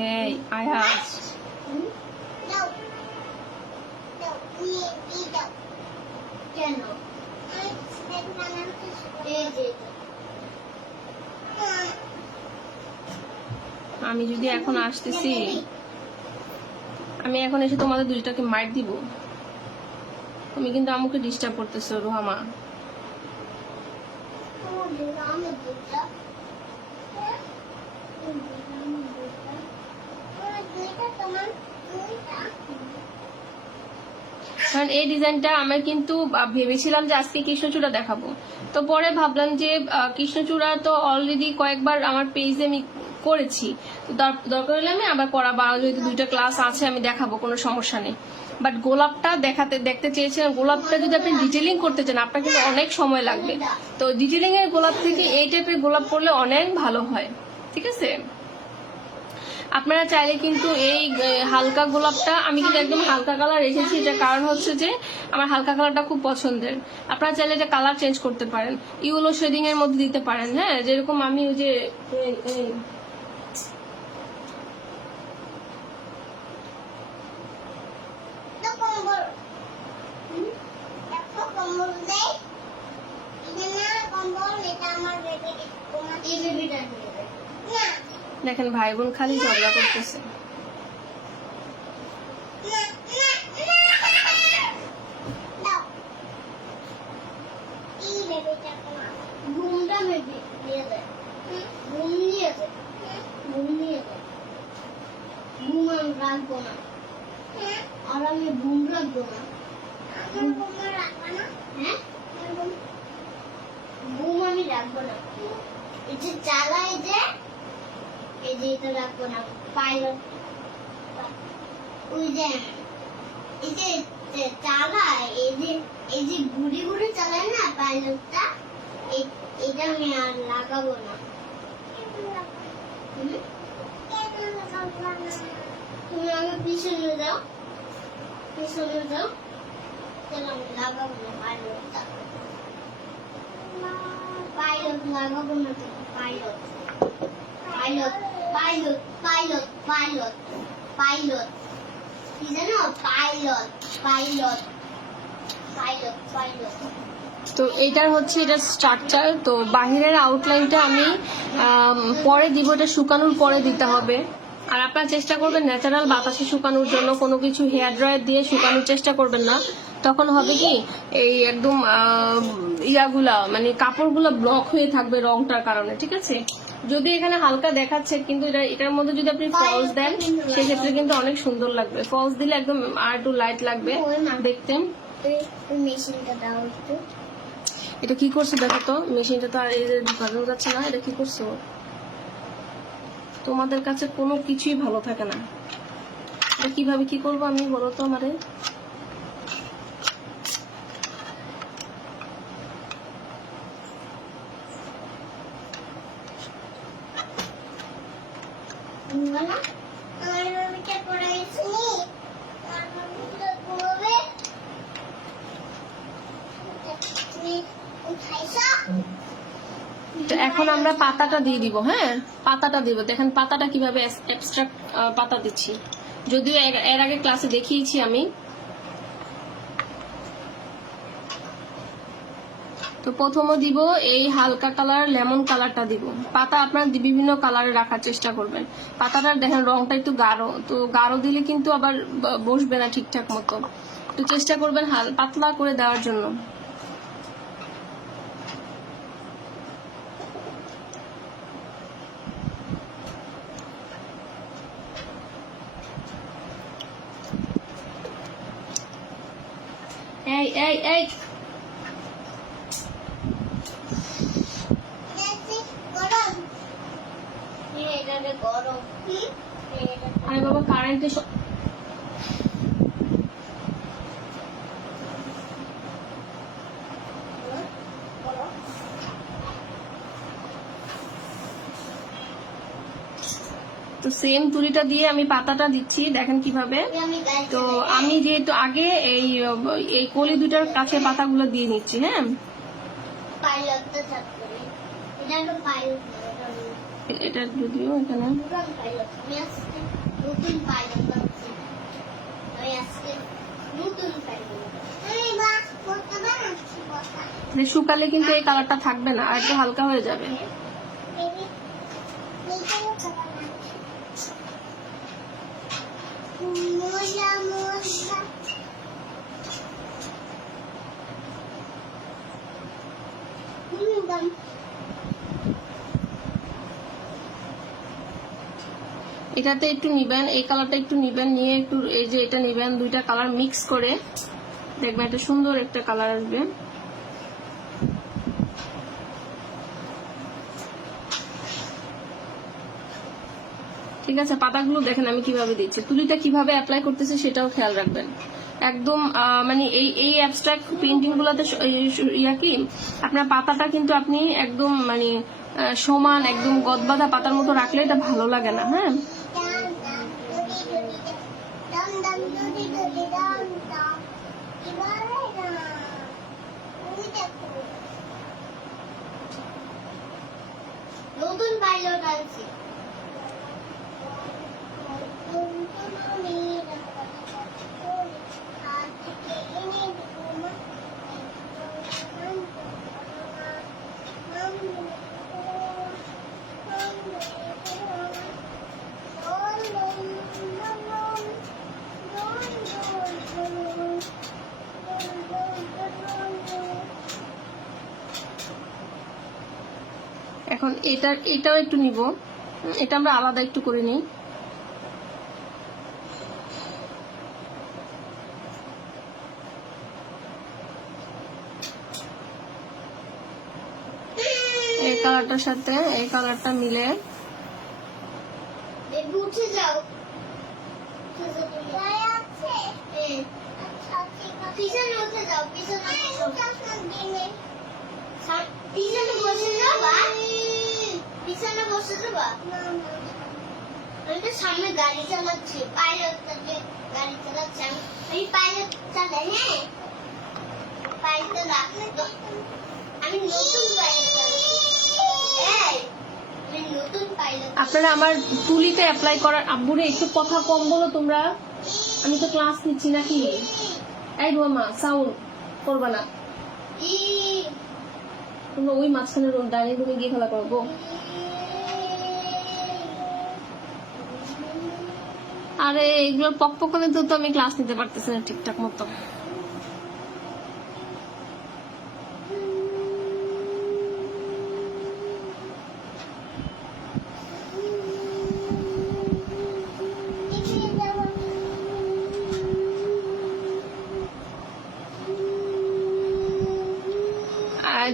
এই আয়াস দাও দাও নিয়ে দাও কেন এই যে আমি যদি এখন আসতেছি, আমি এখন এসে তোমাদের দুইটাকে মাইট দিব, তুমি কিন্তু আমাকে ডিস্টার্ব করতেছো রোহামা। কারণ এই ডিজাইনটা আমি কিন্তু ভেবেছিলাম যে আজকে কৃষ্ণচূড়া দেখাবো, তো পরে ভাবলাম যে কৃষ্ণচূড়া তো অলরেডি কয়েকবার আমার পেজে আমি করেছি, তো দরকার হলে আমি আবার করাবো, আর যেহেতু দুইটা ক্লাস আছে আমি দেখাবো, কোনো সমস্যা নেই। বাট গোলাপটা দেখতে চেয়েছিলাম, গোলাপটা যদি আপনি ডিটেলিং করতে চান আপনার কিন্তু অনেক সময় লাগবে, তো ডিটেলিং এর গোলাপ থেকে এই টাইপের গোলাপ করলে অনেক ভালো হয়, ঠিক আছে। আপনারা চাইলে কিন্তু এই হালকা গোলাপটা, আমি কিন্তু একদম হালকা কালার রেখেছি, এটার কারণ হচ্ছে যে আমার হালকা কালারটা খুব পছন্দের। আপনারা চাইলে এটা কালার চেঞ্জ করতে পারেন, ইউলো শেডিং এর মধ্যে দিতে পারেন, হ্যাঁ, যেরকম আমি ওই যে দেখেন ভাই বোন খালি ঝগড়া করতেছে। রাখবো না, আর আমি ঘুম রাখবো না, হ্যাঁ ঘুম আমি রাখবো না, এই যে চালায় যে এই যে এটা রাখবো না, পাইলট ওই যে এই যে চালায় এই যে ঘুরে ঘুরে চালায় না পাইলটটা, এটা আমি আর লাগাবো না। তুমি আগে পিছনে যাও, পিছনে যাও, তাহলে আমি লাগাবো না পাইলটটা, পাইলট লাগাবো না, pilot pilot pilot pilot pilot pilot কি জানো, পাইলট পাইলট পাইলট পাইলট। তো এটার হচ্ছে এটা স্ট্রাকচার, তো বাহিরের আউটলাইনটা আমি পরে দিব, এটা শুকানোর পরে দিতে হবে। আর আপনারা চেষ্টা করবেন ন্যাচারাল বাতাসে শুকানোর জন্য, কোনো কিছু হেয়ার ড্রায়ার দিয়ে শুকানোর চেষ্টা করবেন না, তখন হবে কি এই একদম ইয়াগুলা মানে কাপড়গুলো ব্লক হয়ে থাকবে রংটার কারণে, ঠিক আছে। যদি এখানে হালকা দেখাচ্ছে কিন্তু এটার মধ্যে যদি আপনি ফলস দেন সেক্ষেত্রে কিন্তু অনেক সুন্দর লাগবে, ফলস দিলে একদম আর একটু লাইট লাগবে দেখতে। মেশিনটা দাও একটু, এটা কি করছো দেখো তো, মেশিনটা তো আর ঢুকানো যাচ্ছে না, এটা কি করছো? তোমাদের কাছে কোনো কিছুই ভালো থাকে না, এটা কিভাবে কি করবো আমি বলো তো আমারে। তো এখন আমরা পাতাটা দিয়ে দিব, হ্যাঁ পাতাটা দিব, দেখেন পাতাটা কিভাবে অ্যাবস্ট্রাক্ট পাতা দিচ্ছি, যদিও এর আগে ক্লাসে দেখিয়েছি আমি। তো প্রথমে দিব এই হালকা কালার লেমন কালারটা দিব, পাতা আপনার বিভিন্ন কালারে রাখার চেষ্টা করবেন। পাতাটার দেখেন রংটা একটু গাঢ়, তো গাঢ় দিলে কিন্তু আবার বসবে না ঠিকঠাক মতো, একটু চেষ্টা করবেন পাতলা করে দেওয়ার জন্য। এই এই এই আরে বাবা কারেন্টে তো সেম তুলিটা দিয়ে আমি পাতাটা দিচ্ছি, দেখেন কিভাবে। তো আমি যেহেতু আগে এই কলি দুটার কাছে পাতাগুলো দিয়ে নিচ্ছি, হ্যাঁ এটা যদিও এখানে পুরান পাইলট আমি আজকে নতুন পাইলট হচ্ছি আমি আজকে নতুন পাইলট আমি বাস করতে বানাচ্ছি কথা যে শুকালে কিন্তু এই কালারটা থাকবে না, আর একটু হালকা হয়ে যাবে। বেবি নিজেও খাবার মোলা মোলা দাম এটাতে একটু নিবেন, এই কালারটা একটু নিবেন, নিয়ে একটু এই যে এটা নিবেন, দুইটা কালার মিক্স করে দেখবেন একটা সুন্দর একটা কালার আসবে। ঠিক আছে, পাতাগুলো দেখেন আমি কিভাবে দিচ্ছি, তুলিটা কিভাবে অ্যাপ্লাই করতেছি সেটাও খেয়াল রাখবেন। একদম মানে এই অ্যাবস্ট্রাক্ট পেইন্টিং গুলাতে ইয়া কি আপনার পাতাটা কিন্তু আপনি একদম মানে সমান একদম গদবাঁধা পাতার মতো রাখলে এটা ভালো লাগে না। হ্যাঁ, নতুন পাইলট আছে এখন এটাও একটু নিব, এটা আমরা আলাদা একটু করে নিই। এই কালারটার সাথে এই কালারটা মিলে বেবি উঠে যাও পিছনে উঠে যাও পিছনে পিছনে বসে যাবা পিছনে বসে যাবা আমি তো সামনে গাড়ি চালাচ্ছি পাইলটটাকে গাড়ি চালাচ্ছি আমি পাইলট চালাই হ্যাঁ পাইলট রাখলে তো আমি নতুন পাইলট আমি নতুন পাইলট আপনারা আমার তুলিতে অ্যাপ্লাই করার আব্বুরে একটু কথা কম বলো তোমরা, আমি তো ক্লাস নিচ্ছি নাকি। এই মামা সাউন্ড করবা না, তোমরা ওই মাঝখানে ডাইনিং রুমে গিয়ে খেলা করবো। আরে এগুলো পক পক করে তো আমি ক্লাস নিতে পারতেছি না ঠিকঠাক মতো।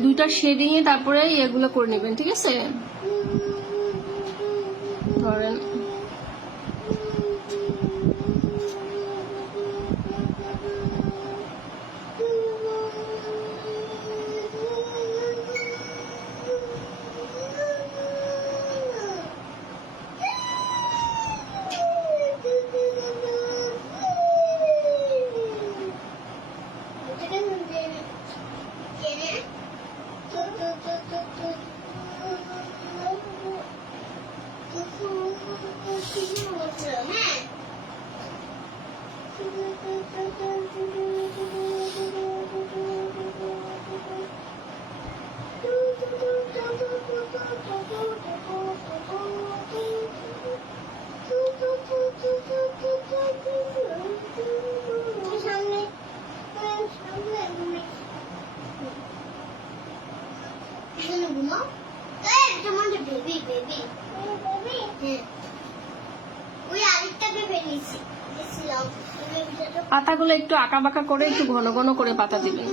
দুইটা শেডিং এ তারপরে এগুলো করে নেবেন, ঠিক আছে। ধরেন পাতাগুলো একটু আঁকা বাঁকা করে একটু ঘন ঘন করে পাতা দিবেন।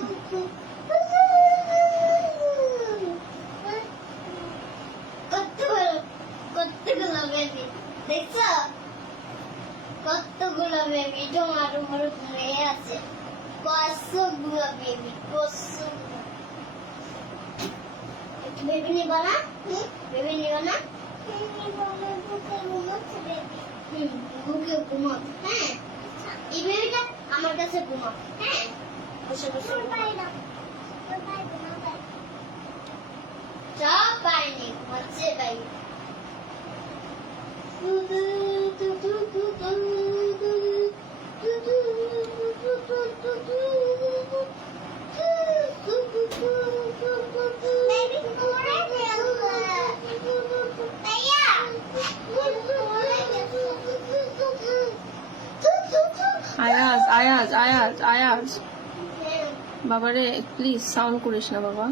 কতগুলো বেবি দেখছো কতগুলো বেবি তোমার মেয়ে আছে কতগুলো বেবি বেবি নিবা না বেবি নিবা না বুকে ঘুমাও হ্যাঁ এই বেবিটা আমার কাছে ঘুমাও হ্যাঁ বসে বসে সব পাইনি হচ্ছে ভাই আয়াজ আয়াজ আয়াজ আয়াজ বাবারে প্লিজ সাউন্ড করিস না বাবা।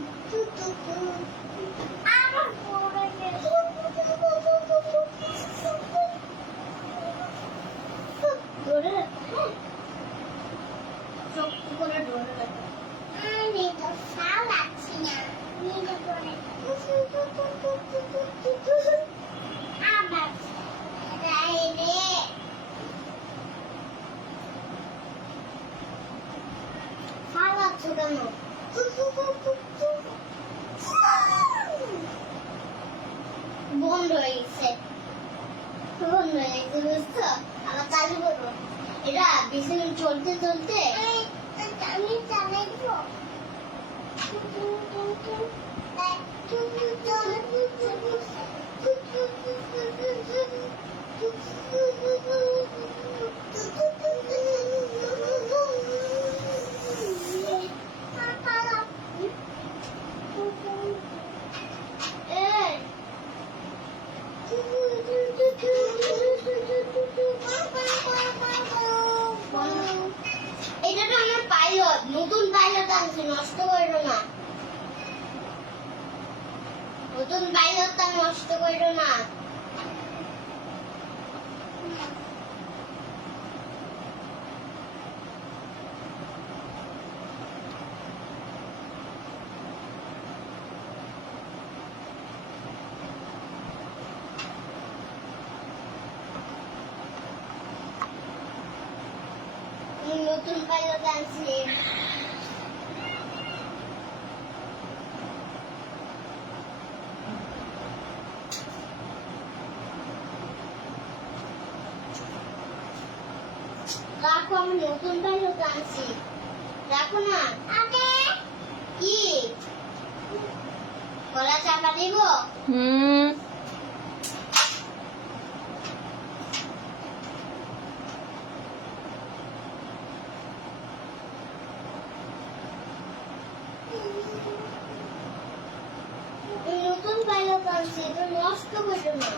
বন্ধ হয়ে গেছে বুঝছো? আবার চালু করবো। এটা বেশি চলতে চলতে আমি চালাই দিব। এটা তো আমার পাইলট, নতুন পাইলট আনছি, নষ্ট করো না। নতুন পাইলট নষ্ট করো না। নতুন পাইলট আনছি। রাখো, আমি নতুন পাইলট আনছি, রাখো না। কি গলা চাপা দিব? নতুন পাইলট আনছি, এটা নষ্ট করো না।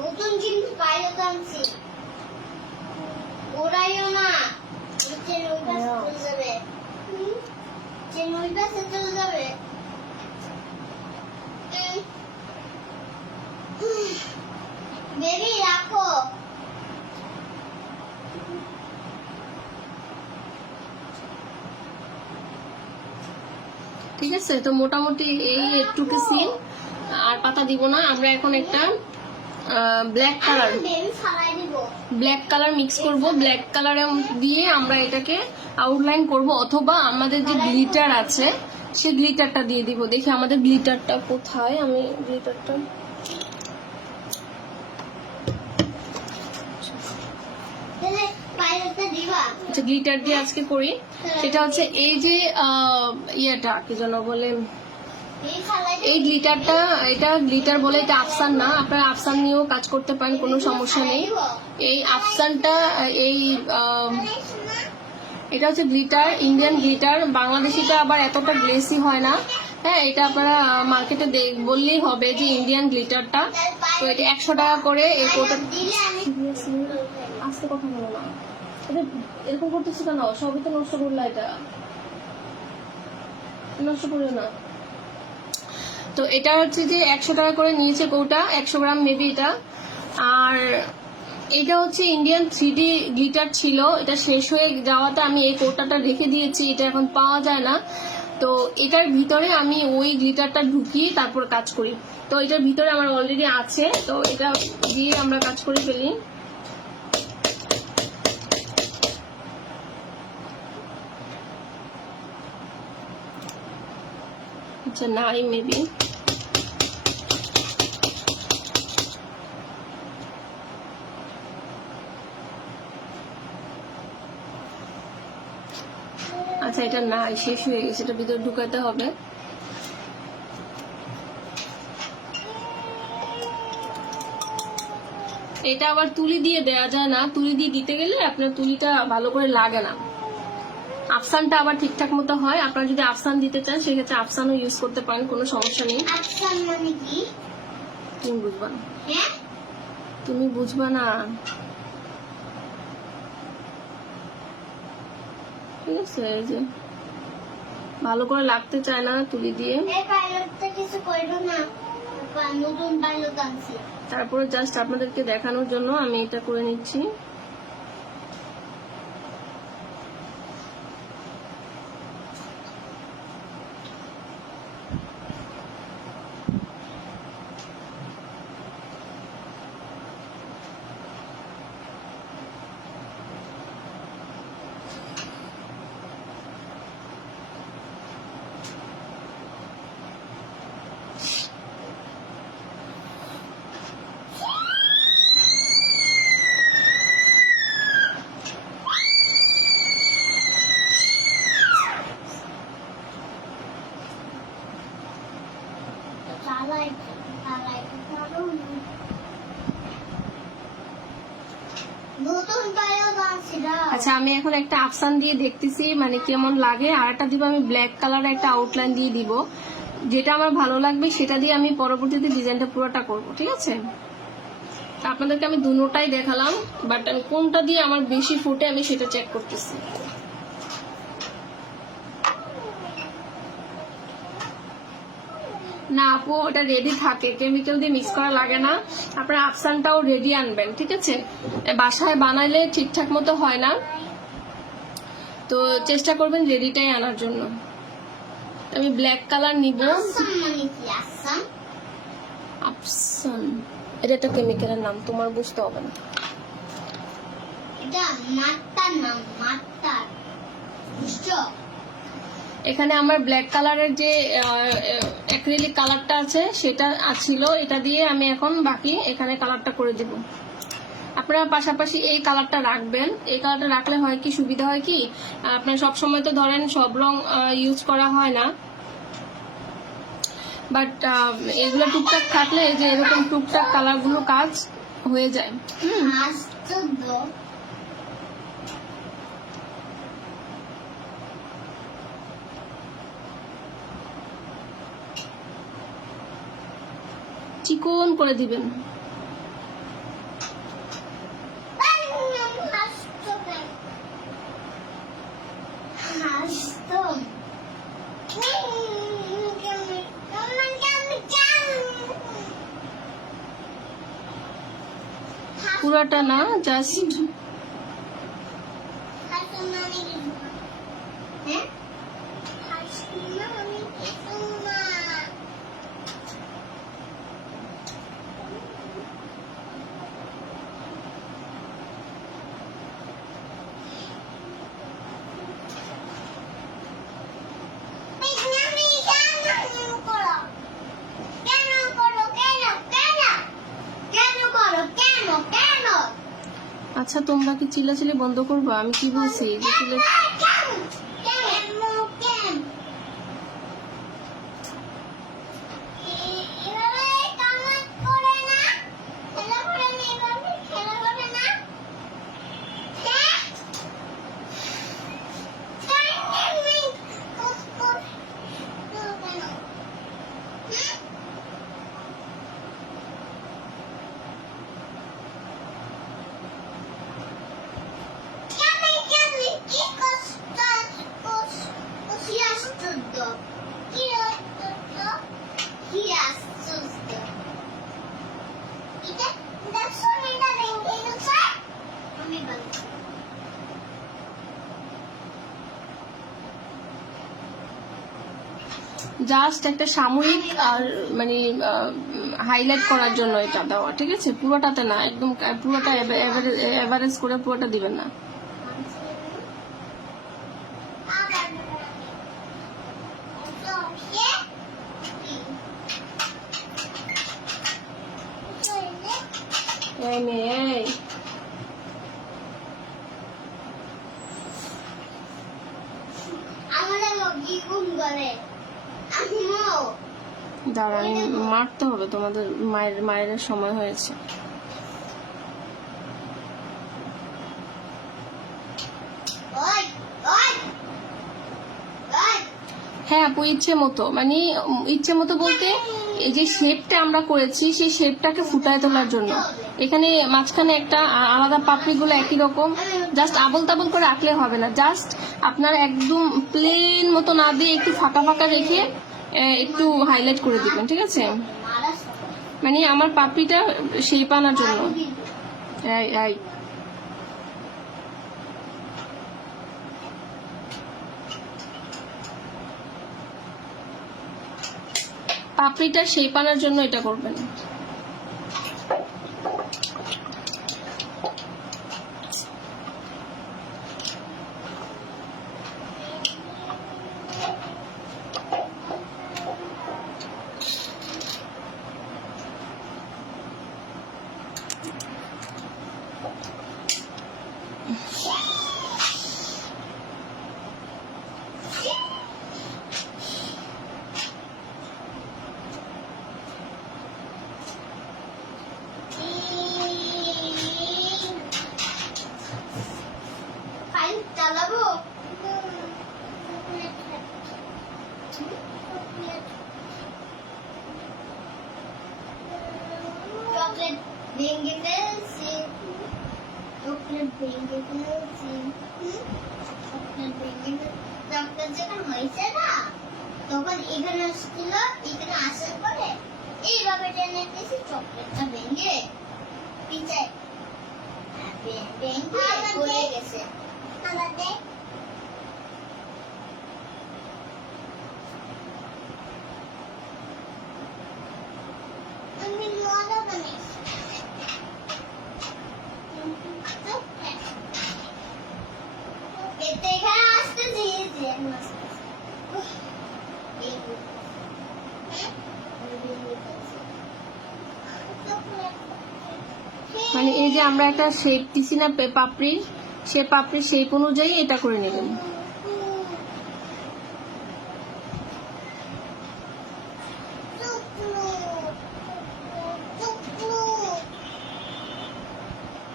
নতুন কিন্তু পাইলট আনছি, ওড়াইও না। ট্রেন ওই পাশে চলে যাবে, ট্রেন ওই পাশে চলে যাবে। বেবি রাখো। ঠিক আছে, তো মোটামুটি এই একটুকু সিন, আর পাতা দিব না। আমরা এখন একটা ব্ল্যাক কালার মিক্স করব। ব্ল্যাক কালার দিয়ে আমরা এটাকে আউটলাইন করব, অথবা আমাদের যে গ্লিটার আছে সেই গ্লিটারটা দিয়ে দিব। দেখি আমাদের গ্লিটারটা কোথায়, আমি গ্লিটারটা আচ্ছা গ্লিটার দিয়ে আজকে করি। সেটা হচ্ছে এই যে ইয়েটা কি যেন বলে, এই গ্লিটারটা, এটা গ্লিটার বলে, এটা আফসান না। আপনারা আফসান নিয়েও কাজ করতে পারেন, কোনো সমস্যা নেই। এই আফসানটা, এই এটা হচ্ছে গ্লিটার, ইন্ডিয়ান গ্লিটার। বাংলাদেশিটা আবার এতটা গ্লেসি হয় না। হ্যাঁ, এটা আপনারা মার্কেটে বললেই হবে যে ইন্ডিয়ান গ্লিটারটা। তো এটা 100 টাকা করে। এই কোটা আস্তে কথা বলো না, এটা এরকম করতেছি কেন? সবই তো নষ্ট করলা, এটা নষ্ট করো না। তো এটা হচ্ছে যে 100 টাকা করে নিয়েছে কৌটা, 100 গ্রাম মেবি এটা। আর এটা হচ্ছে ইন্ডিয়ান 3D গ্লিটার ছিল, এটা শেষ হয়ে যাওয়াতে আমি এই কৌটাটা রেখে দিয়েছি, এটা এখন পাওয়া যায় না। তো এটার ভিতরে আমি ওই গ্লিটারটা ঢুকিয়ে তারপর কাজ করি। তো এটার ভিতরে আমার অলরেডি আছে, তো এটা দিয়ে আমরা কাজ করে ফেলি। আচ্ছা নাই মেবি, আচ্ছা এটা নাই, শেষ হয়ে গেছে, এটা ভিতরে ঢুকাতে হবে। এটা আবার তুলি দিয়ে দেয়া যায় না, তুলি দিয়ে দিতে গেলে আপনার তুলিটা ভালো করে লাগে না। আফসানটা আবার ঠিকঠাক মতো হয়। আপনারা যদি আফসান দিতে চান সেক্ষেত্রে আফসানও ইউজ করতে পারেন, কোনো সমস্যা নেই। আফসান মানে কি? তুমি বুঝবা না, হ্যাঁ তুমি বুঝবা না, ঠিক আছে? এই যে ভালো করে লাগতে চায় না তুলি দিয়ে, এই পাইলটটা কিছু কইরো না, নতুন পাইলট আনছি। তারপরে জাস্ট আপনাদেরকে দেখানোর জন্য আমি এটা করে নিচ্ছি। চালাই পারো না। নতুন পাইলট আনছি না। আচ্ছা, আমি এখন একটা আফসান দিয়ে দেখতেছি মানে কেমন লাগে, আর একটা দিব আমি ব্ল্যাক কালার একটা আউটলাইন দিয়ে দিব, যেটা আমার ভালো লাগবে সেটা দিয়ে আমি পরবর্তীতে ডিজাইনটা পুরোটা করব, ঠিক আছে? তা আপনাদেরকে আমি দুটোটাই দেখালাম, বাট আমি কোনটা দিয়ে আমার বেশি ফুটে আমি সেটা চেক করতেছি। না আপু, ওটা রেডি থাকে, কেমিক্যাল দিয়ে মিক্স করা লাগে না। আপনার আফসানটাও রেডি আনবেন, ঠিক আছে? বাসায় বানাইলে ঠিকঠাক মতো হয় না, তো চেষ্টা করবেন রেডিটাই আনার জন্য। আমি ব্ল্যাক কালার নিব। আসাম মানে কি? আসাম আফসান এটা একটা কেমিক্যালের নাম, তোমার বুঝতে হবে না। এটা মাত্তার নাম, মাত্তার, বুঝছো? এখানে আমার ব্ল্যাক কালারের যে অ্যাক্রিলিক কালারটা আছে সেটা ছিল, এটা দিয়ে আমি এখন বাকি এখানে কালারটা করে দিব। আপনারা পাশাপাশি এই কালারটা রাখবেন। এই কালারটা রাখলে হয় কি সুবিধা হয় কি, আপনার সব সময় তো ধরেন সব রং ইউজ করা হয় না, বাট এগুলো টুকটাক থাকলে এই যে এরকম টুকটাক কালারগুলো কাজ হয়ে যায়। আশ্চর্য। চিকন করে দিবেন। পুরাটা না, জাস্ট আচ্ছা তোমরা কি চিল্লাচিল্লি বন্ধ করবা? আমি কি বলছি যে জাস্ট একটা সাময়িক আর মানে হাইলাইট করার জন্য এটা দেওয়া, ঠিক আছে? পুরোটাতে না, একদম পুরোটা এভারেজ করে পুরোটা দিবেন না। এই মেয়ে, এই দাঁড়ান, মারতে হবে তোমাদের, মায়ের সময় হয়েছে। হ্যাঁ আপু, ইচ্ছে মতো, মানে ইচ্ছে মতো বলতে এই যে শেপটা আমরা করেছি সেই শেপটাকে ফুটায় তোলার জন্য। এখানে মাঝখানে একটা আলাদা, পাপড়িগুলো একই রকম, জাস্ট আবল তাবল করে আঁকলে হবে না। জাস্ট আপনার একদম প্লেন মতো না দিয়ে একটু ফাঁকা ফাঁকা রেখে একটু হাইলাইট করে দিবেন, ঠিক আছে? মানে আমার পাপড়িটা শেপ আনার জন্য। এই এই পাপড়িটা শেপ আনার জন্য এটা করবেন। ফাইল চালাবো। চকলেট ভেঙে ফেলছি, চকলেট ভেঙে ফেলছি, চকলেট ভেঙে ফেলছি। চকলেট যখন হয়েছে না তখন এখানে আসছিল, এখানে আসার পরে এইভাবে টেনে দিয়েছি, চকলেটটা ভেঙে পিছায় ভেঙে পড়ে গেছে। আমাদের আমি মজা বানিয়েছি। এতে এখানে আসতে দিয়েছি মানে এই যে আমরা একটা শেপ দিছি না পাপড়ি, সে পাপড়ির শেপ অনুযায়ী এটা করে নেবেন।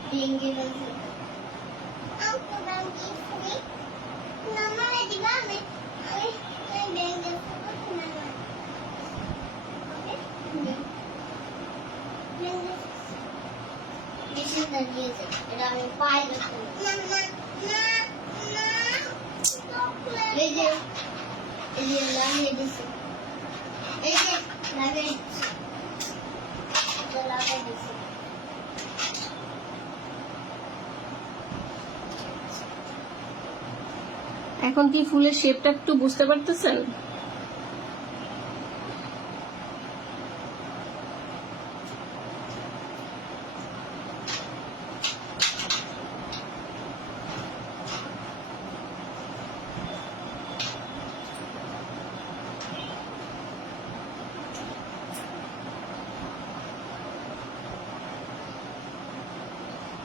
ভেঙে গেছে। মেশিনটা নিয়েছে, এটা আমি পাই না। এই যে লাগিয়ে দিছি, এই যে লাগিয়ে দিছি, লাগিয়ে দিছি। এখন কি ফুলের শেপটা একটু বুঝতে পারতেছেন?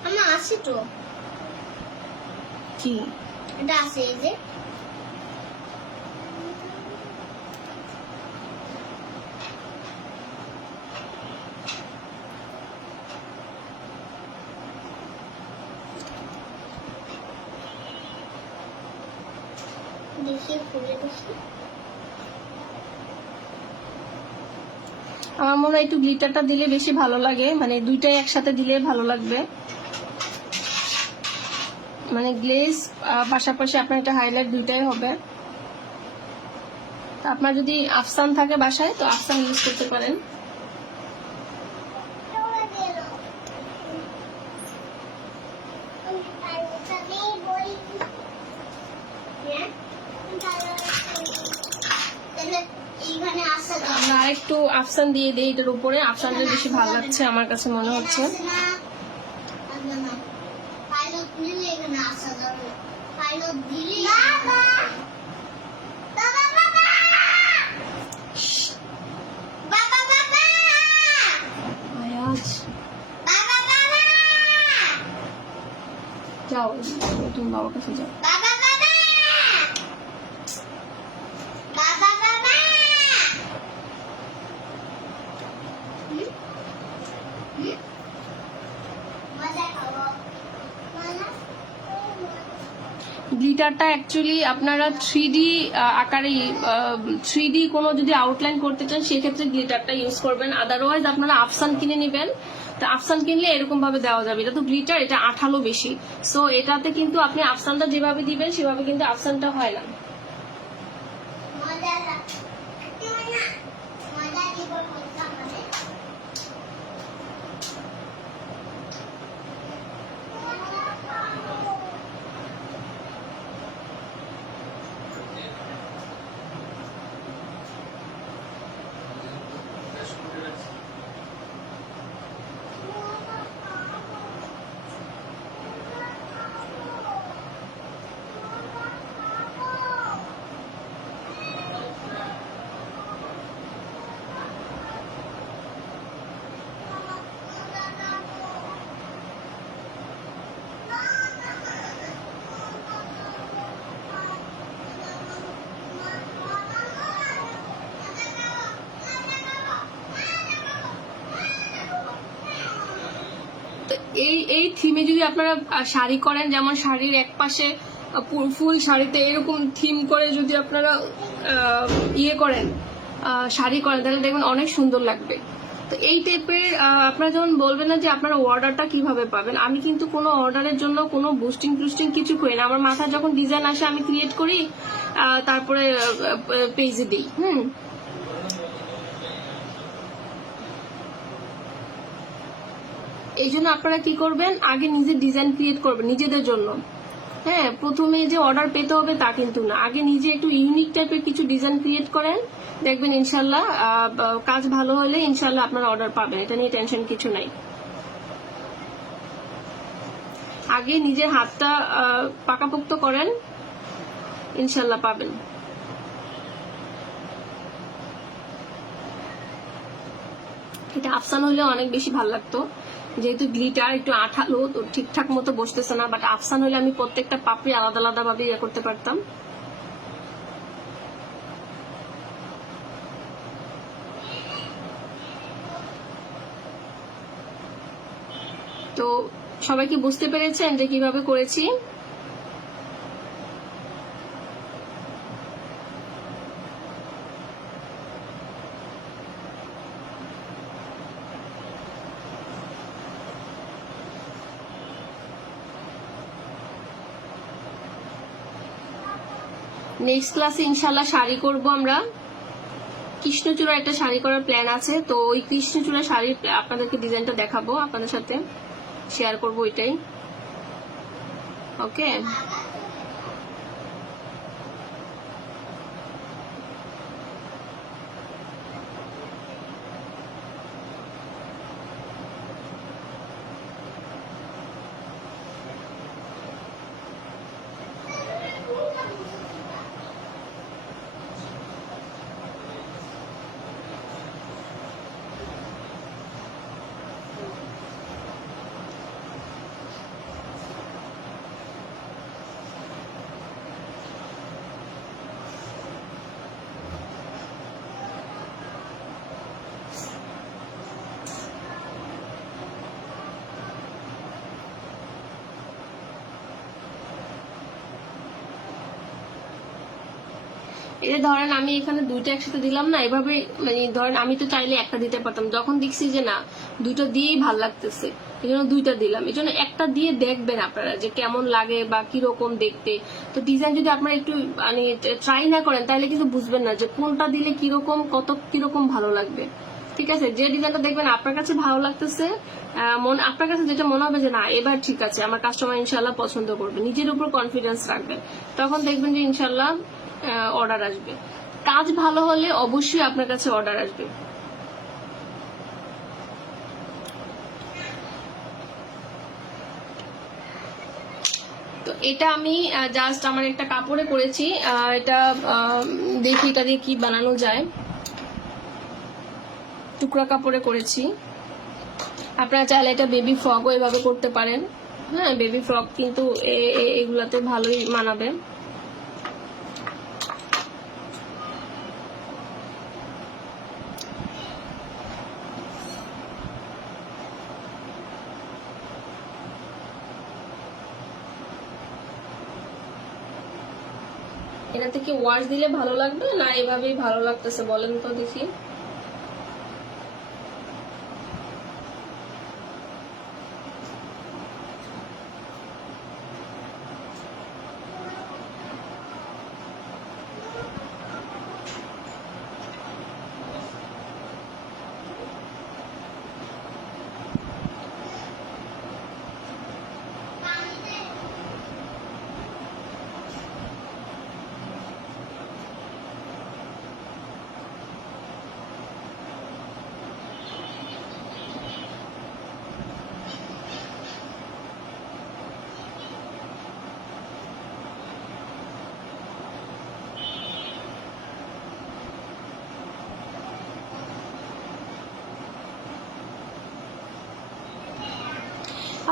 আমার আছে তো, কি এটা আছে, এই যে দেখি খুলে দেখি। আমার মনে হয় একটু গ্লিটারটা দিলে বেশি ভালো লাগে, মানে দুইটাই একসাথে দিলে ভালো লাগবে। মানে গ্লেজ পাশাপাশি আপনার একটা হাইলাইট দুইটাই হবে। আপনার যদি আফসান থাকে বাসায় তো আফসান ইউজ করতে পারেন। আমরা আরেকটু আফসান দিয়ে দিই এটার উপরে, আফসানটা বেশি ভালো লাগছে আমার কাছে মনে হচ্ছে। যাও তুমি বাবার কাছে যাও। গ্লিটারটা অ্যাকচুয়ালি আপনারা 3D আকারে 3D কোনো যদি আউটলাইন করতে চান সেক্ষেত্রে গ্লিটারটা ইউজ করবেন, আদারওয়াইজ আপনারা আফসান কিনে নেবেন। তো আফসান কিনলে এরকম ভাবে দেওয়া যাবে, এটা তো গ্লিটার, এটা আঠালো বেশি, সো এটাতে কিন্তু আপনি আফসানটা যেভাবে দিবেন সেভাবে কিন্তু আফসানটা হয় না। মজা লাগছে না, মজা দিব করতে আমাদের। তো এই থিমে যদি আপনারা শাড়ি করেন, যেমন শাড়ির এক পাশে ফুল শাড়িতে এরকম থিম করে যদি আপনারা ইয়ে করেন, শাড়ি করেন, তাহলে দেখবেন অনেক সুন্দর লাগবে। তো এই টাইপের আপনারা যখন বলবেন না যে আপনারা অর্ডারটা কিভাবে পাবেন, আমি কিন্তু কোনো অর্ডারের জন্য কোনো বুস্টিং টুস্টিং কিছু করি না। আমার মাথায় যখন ডিজাইন আসে আমি ক্রিয়েট করি, তারপরে পেজে দিই। এই জন্য আপনারা কি করবেন, আগে নিজে ডিজাইন ক্রিয়েট করবেন নিজেদের জন্য। হ্যাঁ, প্রথমে যে অর্ডার পেতে হবে তা কিন্তু না, আগে নিজে একটু ইউনিক টাইপের কিছু ডিজাইন ক্রিয়েট করেন, দেখবেন ইনশাল্লাহ কাজ ভালো হলে ইনশাল্লাহ আপনারা অর্ডার পাবেন, এটা নিয়ে টেনশন কিছু নাই। আগে নিজের হাতটা পাকাপোক্ত করেন, ইনশাল্লাহ পাবেন। এটা আফসান হলে অনেক বেশি ভালো লাগতো, যেহেতু গ্লিটার একটু আঠালো তো ঠিকঠাক মতো বসতেছে না, বাট আফসান হলে আমি প্রত্যেকটা পাপড়ি আলাদা আলাদা ভাবে ইয়ে করতে পারতাম। তো সবাই কি বুঝতে পেরেছেন যে কিভাবে করেছি? নেক্সট ক্লাসে ইনশাল্লাহ শাড়ি করব আমরা, কৃষ্ণচূড়া একটা শাড়ি করার প্ল্যান আছে। তো ওই কৃষ্ণচূড়া শাড়ির আপনাদেরকে ডিজাইনটা দেখাবো, আপনাদের সাথে শেয়ার করবো ওইটাই। ওকে, এটা ধরেন আমি এখানে দুইটা একসাথে দিলাম না, এভাবে মানে ধরেন আমি তো চাইলে একটা দিতে পারতাম, যখন দেখছি যে না দুইটা দিয়েই ভাল লাগতেছে এই জন্য দুইটা দিলাম। এই জন্য একটা দিয়ে দেখবেন আপনারা যে কেমন লাগে বা কিরকম দেখতে। তো ডিজাইন যদি আপনারা একটু মানে ট্রাই না করেন তাহলে কিন্তু বুঝবেন না যে কোনটা দিলে কিরকম কিরকম ভালো লাগবে। ঠিক আছে, যে ডিজাইনটা দেখবেন আপনার কাছে ভালো লাগতেছে, আপনার কাছে যেটা মনে হবে যে না এবার ঠিক আছে আমার কাস্টমার ইনশাল্লাহ পছন্দ করবে, নিজের উপর কনফিডেন্স রাখবেন, তখন দেখবেন যে ইনশাল্লাহ অর্ডার আসবে। কাজ ভালো হলে অবশ্যই আপনার কাছে অর্ডার আসবে। তো এটা আমি জাস্ট আমার একটা কাপড়ে করেছি, এটা দেখি এটা দিয়ে কি বানানো যায়, টুকরা কাপড়ে করেছি। আপনারা চাইলে এটা বেবি ফ্রকও এভাবে করতে পারেন। হ্যাঁ, বেবি ফ্রক কিন্তু এগুলাতে ভালোই মানাবে। এটাতে কি ওয়াশ দিলে ভালো লাগবে না এভাবেই ভালো লাগতেছে বলেন তো দেখি।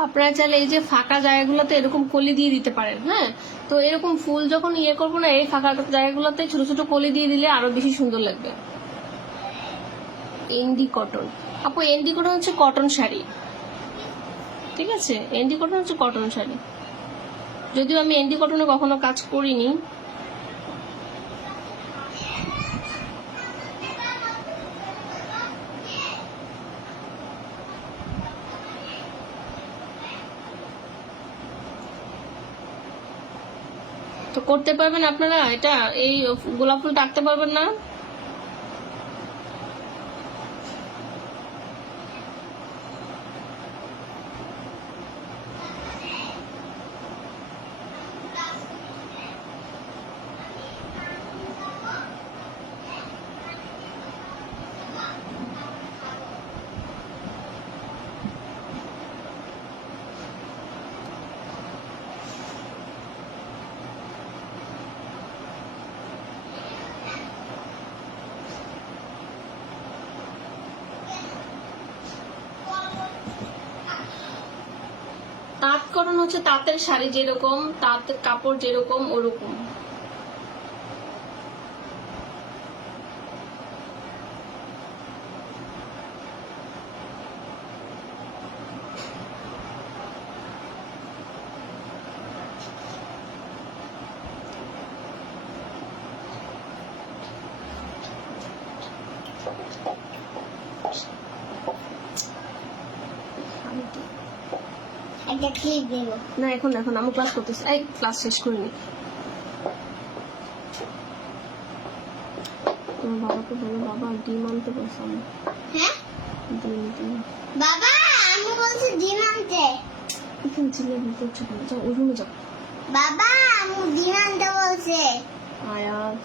আপনারা চাইলে এই যে ফাঁকা জায়গাগুলোতে এরকম কলি দিয়ে দিতে পারেন। হ্যাঁ, তো এরকম ফুল যখন ইয়ে করবো না, এই ফাঁকা জায়গাগুলোতে ছোট ছোট কলি দিয়ে দিলে আরো বেশি সুন্দর লাগবে। এন্ডি কটন, আপু এন্ডি কটন হচ্ছে কটন শাড়ি, ঠিক আছে? এন্ডি কটন হচ্ছে কটন শাড়ি, যদিও আমি এন্ডি কটনে কখনো কাজ করিনি। তো করতে পারবেন আপনারা এটা, এই গোলাপ ফুল টাকতে পারবেন না? তাঁত কটন হচ্ছে তাঁতের শাড়ি যেরকম, তাঁতের কাপড় যেরকম ওরকম। একটা ক্লিপ দেব না এখন এখন আমি ক্লাস করতেছি, এই ক্লাস শেষ করিনি। তোমার বাবাকে বলো, বাবা ডিম আনতে বলছি। হ্যাঁ ডিম বাবা, আমি বলছি ডিম আনতে। এখানে ছিলে বলতে হচ্ছে কেন? যাও ওই রুমে যাও। বাবা আমি ডিম আনতে বলছে। আয়াত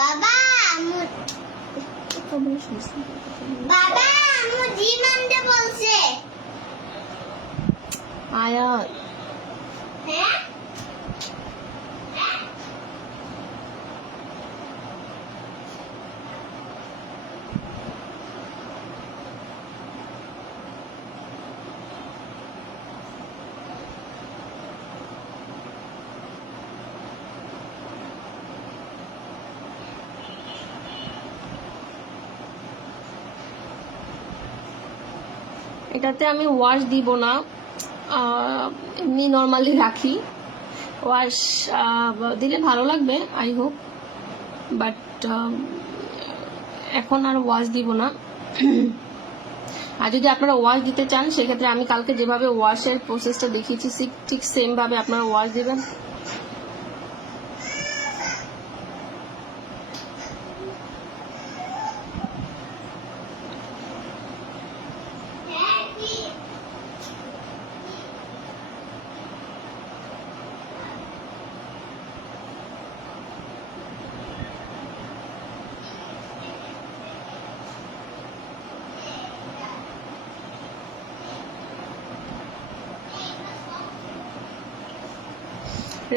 বাবা আমি কথা বলে শুনছি। বাবা আমি ডিম আনতে বলছে। আয়াত হ্যাঁ এটাতে আমি ওয়াশ দিব না, এমনি নর্মালি রাখি। ওয়াশ দিলে ভালো লাগবে আই হোপ, বাট এখন আর ওয়াশ দিব না। আর যদি আপনারা ওয়াশ দিতে চান সেক্ষেত্রে আমি কালকে যেভাবে ওয়াশের প্রসেসটা দেখিয়েছি ঠিক সেম ভাবে আপনারা ওয়াশ দিবেন।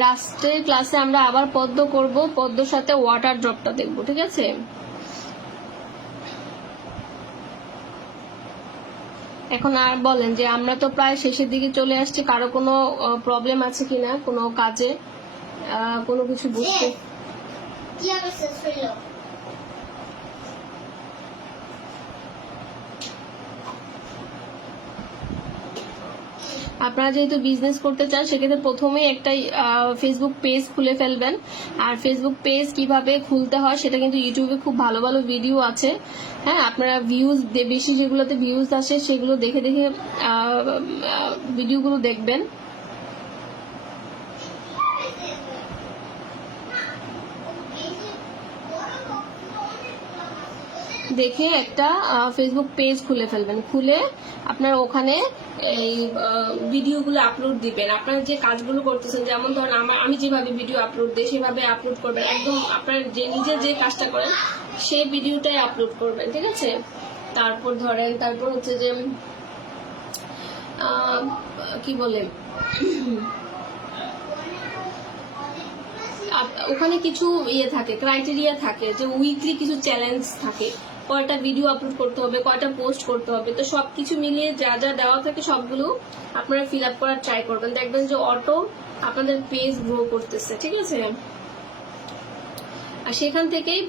লাস্টের ক্লাসে আমরা আবার পদ্ম করব, পদ্মর সাথে ওয়াটার ড্রপটা দেখবো, ঠিক আছে? এখন আর বলেন যে আমরা তো প্রায় শেষের দিকে চলে আসছি, কারো কোনো প্রবলেম আছে কিনা কোনো কাজে, কোনো কিছু বুঝতে? কি অবস্থা ছিল? আপনারা যেহেতু বিজনেস করতে চান সেক্ষেত্রে প্রথমেই একটা ফেসবুক পেজ খুলে ফেলবেন। আর ফেসবুক পেজ কিভাবে খুলতে হয় সেটা কিন্তু ইউটিউবে খুব ভালো ভালো ভিডিও আছে। হ্যাঁ, আপনারা ভিউজ বেশি যেগুলোতে ভিউজ আসে সেগুলো দেখে দেখে ভিডিওগুলো দেখবেন। দেখে একটা ফেসবুক পেজ খুলে ফেলবেন। খুলে আপনারা ওখানে এই ভিডিওগুলো আপলোড দিবেন। আপনারা যে কাজগুলো করতেছেন, যেমন ধরেন আমি যেভাবে ভিডিও আপলোড দিই সেভাবে আপলোড করবেন। একদম আপনার নিজে যে কাজটা করেন সেই ভিডিওটাই আপলোড করবেন, ঠিক আছে? তারপর হচ্ছে যে কি বলে, ওখানে কিছু থাকে, ক্রাইটেরিয়া থাকে, যে উইকলি কিছু চ্যালেঞ্জ থাকে, কয়টা ভিডিও আপলোড করতে হবে, কয়টা পোস্ট করতে হবে। তো সবকিছু মিলিয়ে যা যা দেওয়া থাকে সবগুলো আপনারা ফিল আপ করার ট্রাই করবেন। দেখবেন যে অটো আপনাদের পেজ গ্রো করতেছে, ঠিক আছে? আর সেখান থেকেই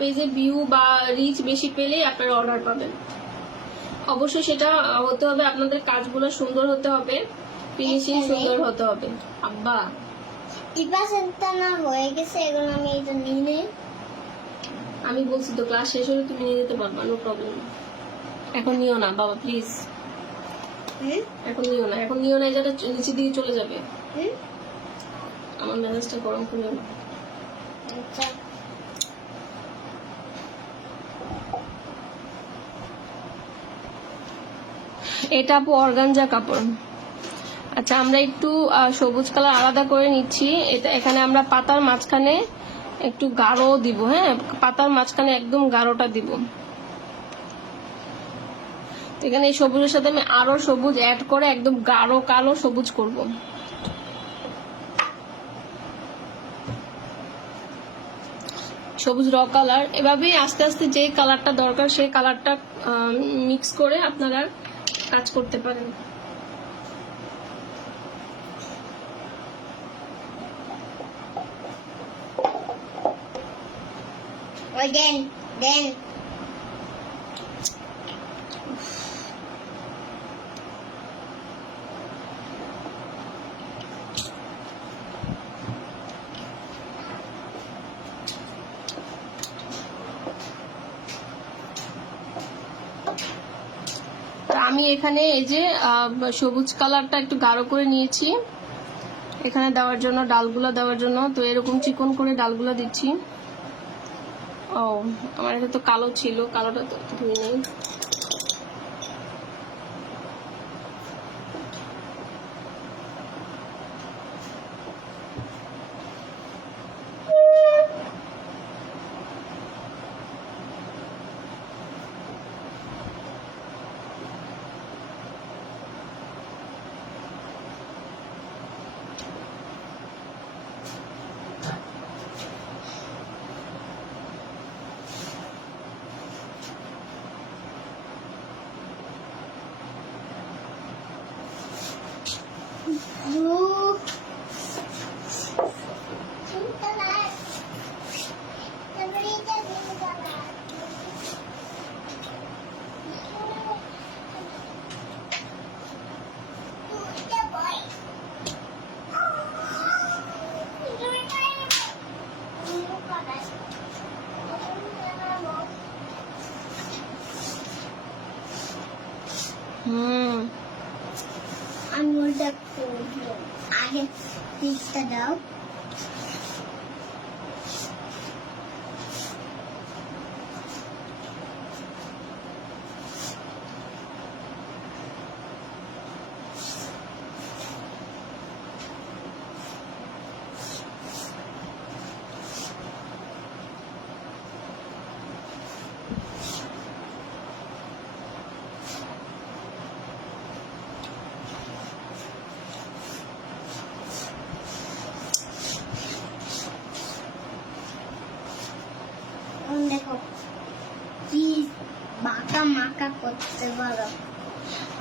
পেজে ভিউ বা রিচ বেশি পেলেই আপনারা অর্ডার পাবেন। অবশ্যই সেটা হতে হবে, আপনাদের কাজগুলো সুন্দর হতে হবে, ফিনিশিং সুন্দর হতে হবে। আব্বা ইপাসেন্টটা না হয়ে গেছে, এখন আমি এটা নিয়ে নেই। আমি বলছি তো ক্লাস শেষ হলে তুমি নিয়ে যেতে পারবা, নো প্রবলেম। এখন নিও না বাবা, প্লিজ। এখন নিও না, এখন নিও না, এই জায়গাটা নিচে দিয়ে চলে যাবে। আমার মেজাজটা গরম করে না। আচ্ছা, এটা আপু অর্গানজা কাপড়। আচ্ছা, আমরা একটু সবুজ কালার আলাদা করে নিচ্ছি। এটা এখানে আমরা পাতার মাঝখানে একটু গাঢ় দিব। হ্যাঁ, পাতার মাঝখানে একদম গাঢ়টা দিব। এখানে এই সবুজের সাথে আমি আরো সবুজ অ্যাড করে একদম গাঢ় কালো সবুজ করব। সবুজ র কালার। এভাবেই আস্তে আস্তে যে কালারটা দরকার সেই কালারটা মিক্স করে আপনারা কাজ করতে পারেন। ওই দেন দেন। আমি এখানে এই যে সবুজ কালারটা একটু গাঢ় করে নিয়েছি এখানে দেওয়ার জন্য, ডালগুলো দেওয়ার জন্য। তো এরকম চিকন করে ডালগুলো দিচ্ছি। ও, আমার এটা তো কালো ছিল, কালোটা তো ধুয়ে নেই। আঙুলটা আগে পিসটা দাও। দেখো কি বাঁকা মাকা করতে পারো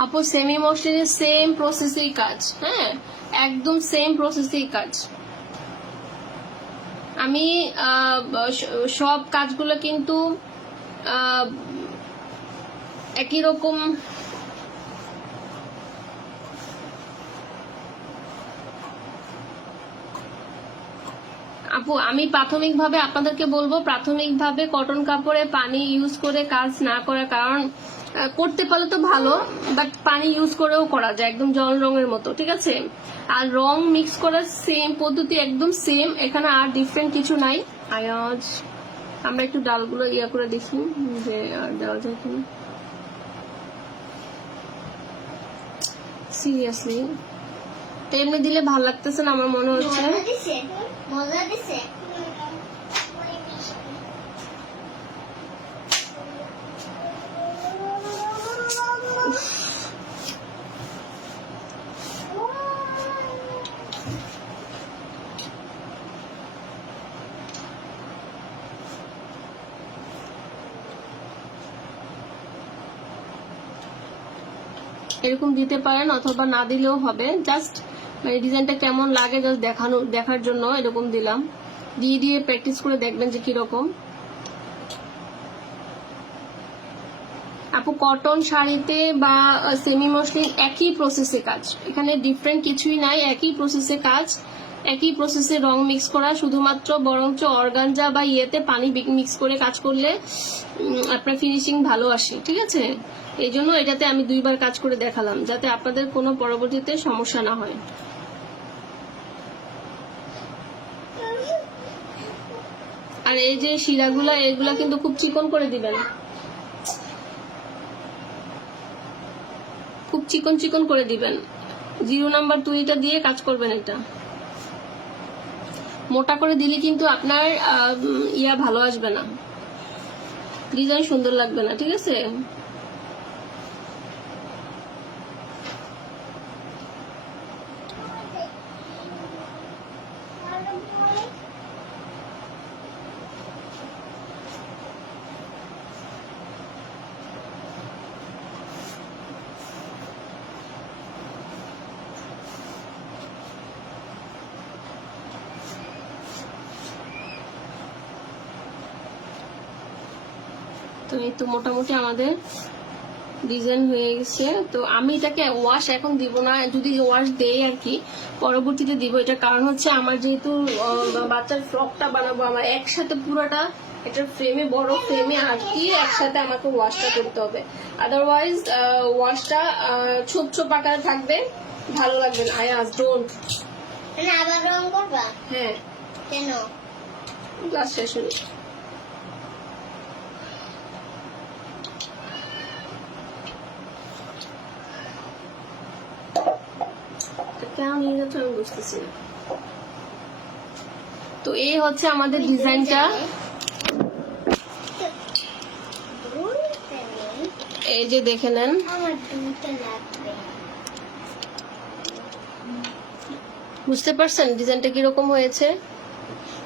আপু। সেমি মসলিনের সেম প্রসেসেই কাজ। হ্যাঁ, একদম সেম প্রসেসেই কাজ। আমি সব কাজগুলো কিন্তু একই রকম আপু আমি প্রাথমিকভাবে আপনাদেরকে বলবো, প্রাথমিকভাবে কটন কাপড়ে পানি ইউজ করে কাজ না করার কারণ করতে পারলে তো ভালো, বাট পানি ইউজ করেও করা যায় একদম জল রঙের মতো, ঠিক আছে? আর রং মিক্স করার সেম পদ্ধতি, একদম সেম, এখানে আর ডিফারেন্ট কিছু নাই। আয়াজ আমরা একটু ডালগুলো ইয়া করে দেখি যে আর দেওয়া যায় কিনা। সিরিয়াসলি তো এমনি দিলে ভালো লাগতেছে না আমার মনে হচ্ছে। মজা দিছে, মজা দিছে। এরকম দিতে পারেন অথবা না দিলেও হবে, জাস্ট মানে ডিজাইনটা কেমন লাগে জাস্ট দেখার জন্য এরকম দিলাম। দিয়ে দিয়ে প্র্যাকটিস করে দেখবেন যে কিরকম। আপু কটন শাড়িতে বা সেমি মসলিন একই প্রসেসে কাজ, এখানে ডিফারেন্ট কিছুই নাই, একই প্রসেসে কাজ, একই প্রসেসে রং মিক্স করা, শুধুমাত্র বরঞ্চ অর্গানজা বা ইয়েতে পানি মিক্স করে কাজ করলে আপনার ফিনিশিং ভালো আসে, ঠিক আছে? এই জন্য এটাতে আমি 2 বার কাজ করে দেখালাম যাতে আপনাদের কোনো পরবর্তীতে সমস্যা না হয়। আর এই যে শিরাগুলা এগুলা কিন্তু খুব চিকন করে দিবেন, খুব চিকন চিকন করে দিবেন। 0 নাম্বার তুলিটা দিয়ে কাজ করবেন। এটা মোটা করে দিলে কিন্তু আপনার ইয়া ভালো আসবে না, ডিজাইন সুন্দর লাগবে না, ঠিক আছে? তো এই তো মোটামুটি আমাদের ডিজাইন হয়ে গেছে। তো আমি এটাকে ওয়াশ এখন দিব না, যদি ওয়াশ দেই আর কি পরবর্তীতে দিব। এটার কারণ হচ্ছে আমার যেহেতু বাচ্চার ফ্রকটা বানাবো, আমার একসাথে পুরোটা এটার ফ্রেমে, বড় ফ্রেমে আটকিয়ে একসাথে আমাকে ওয়াশটা করতে হবে, আদারওয়াইজ ওয়াশটা ছোপ ছোপ আকারে থাকবে, ভালো লাগবে না। আয়াজ ডোন্ট। মানে আবার রং করবা? হ্যাঁ। কেন? ক্লাস শেষ হলো। কেন নিয়ে যাচ্ছ আমি বুঝতেছি না। তো এই হচ্ছে আমাদের ডিজাইনটা, এই যে দেখে নেন। আমার দুটো লাগবে। বুঝতে পারছেন ডিজাইনটা কিরকম হয়েছে?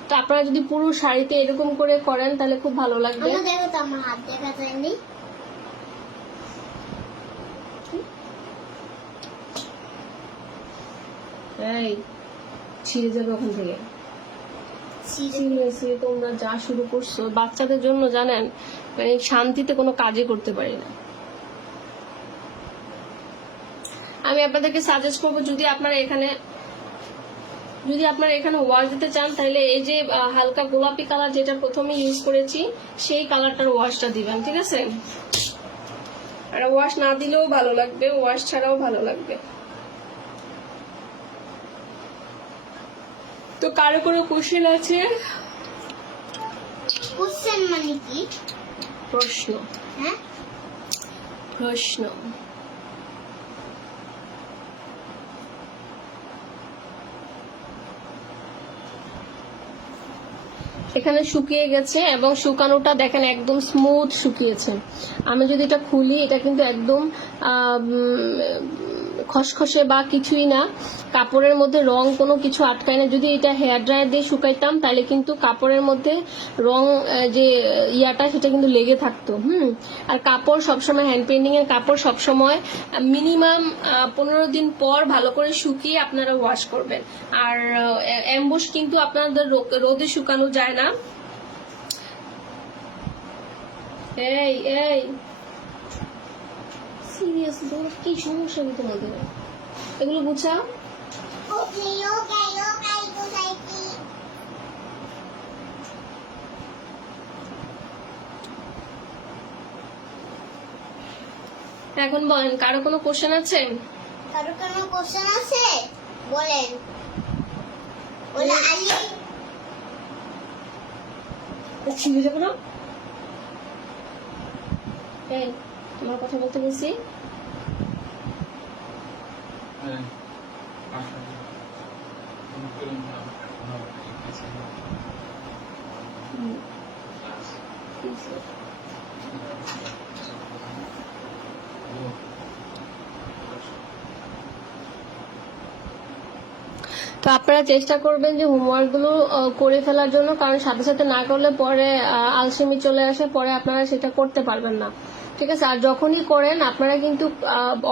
তো আপনারা যদি পুরো শাড়িতে এরকম করে করেন তাহলে খুব ভালো লাগবে। আমার দেখো তো, আমার হাত দেখা যায়নি। এই ছিঁড়ে যাবে ওখান থেকে। সিরিয়াসলি তোমরা যা শুরু করছো বাচ্চাদের জন্য, জানেন মানে শান্তিতে কোনো কাজই করতে পারি না। আমি আপনাদেরকে সাজেস্ট করবো যদি আপনারা এখানে ওয়াশ দিতে চান তাহলে এই যে হালকা গোলাপি কালার যেটা প্রথমে ইউজ করেছি সেই কালারটার ওয়াশটা দিবেন, ঠিক আছে? আর ওয়াশ না দিলেও ভালো লাগবে, ওয়াশ ছাড়াও ভালো লাগবে। তো কারো কোনো কোশ্চেন আছে? কোশ্চেন মানে কি? প্রশ্ন। হ্যাঁ, প্রশ্ন। এখানে শুকিয়ে গেছে এবং শুকানোটা দেখেন একদম স্মুথ শুকিয়েছে। আমি যদি এটা খুলি এটা কিন্তু একদম খসখসে বা কিছুই না, কাপড়ের মধ্যে রং কোনো কিছু আটকায় না। যদি এটা হেয়ার ড্রায়ার দিয়ে শুকাইতাম তাহলে কিন্তু কাপড়ের মধ্যে রং যে ইয়াটা সেটা কিন্তু লেগে থাকতো। আর কাপড় সবসময় হ্যান্ড পেইন্টিং এর কাপড় সবসময় মিনিমাম 15 দিন পর ভালো করে শুকিয়ে আপনারা ওয়াশ করবেন। আর এমবুশ কিন্তু আপনাদের রোদে শুকানো যায় না। এই এই সিরিয়াসলি তোমরা কি সমস্যা কি তোমাদের? এগুলো গুছাও। ওকে ওকে ওকে এখন বলেন, কারো কোনো কোশ্চেন আছে? কারো কোনো কোশ্চেন আছে? বলেন। বলে আলি ছিঁড়ে যাবো না? এই, তোমার কথা বলতে বলছি। তো আপনারা চেষ্টা করবেন যে হোমওয়ার্ক গুলো করে ফেলার জন্য, কারণ সাথে সাথে না করলে পরে আলসেমি চলে আসে, পরে আপনারা সেটা করতে পারবেন না। ঠিক আছে? আর যখনই করেন আপনারা কিন্তু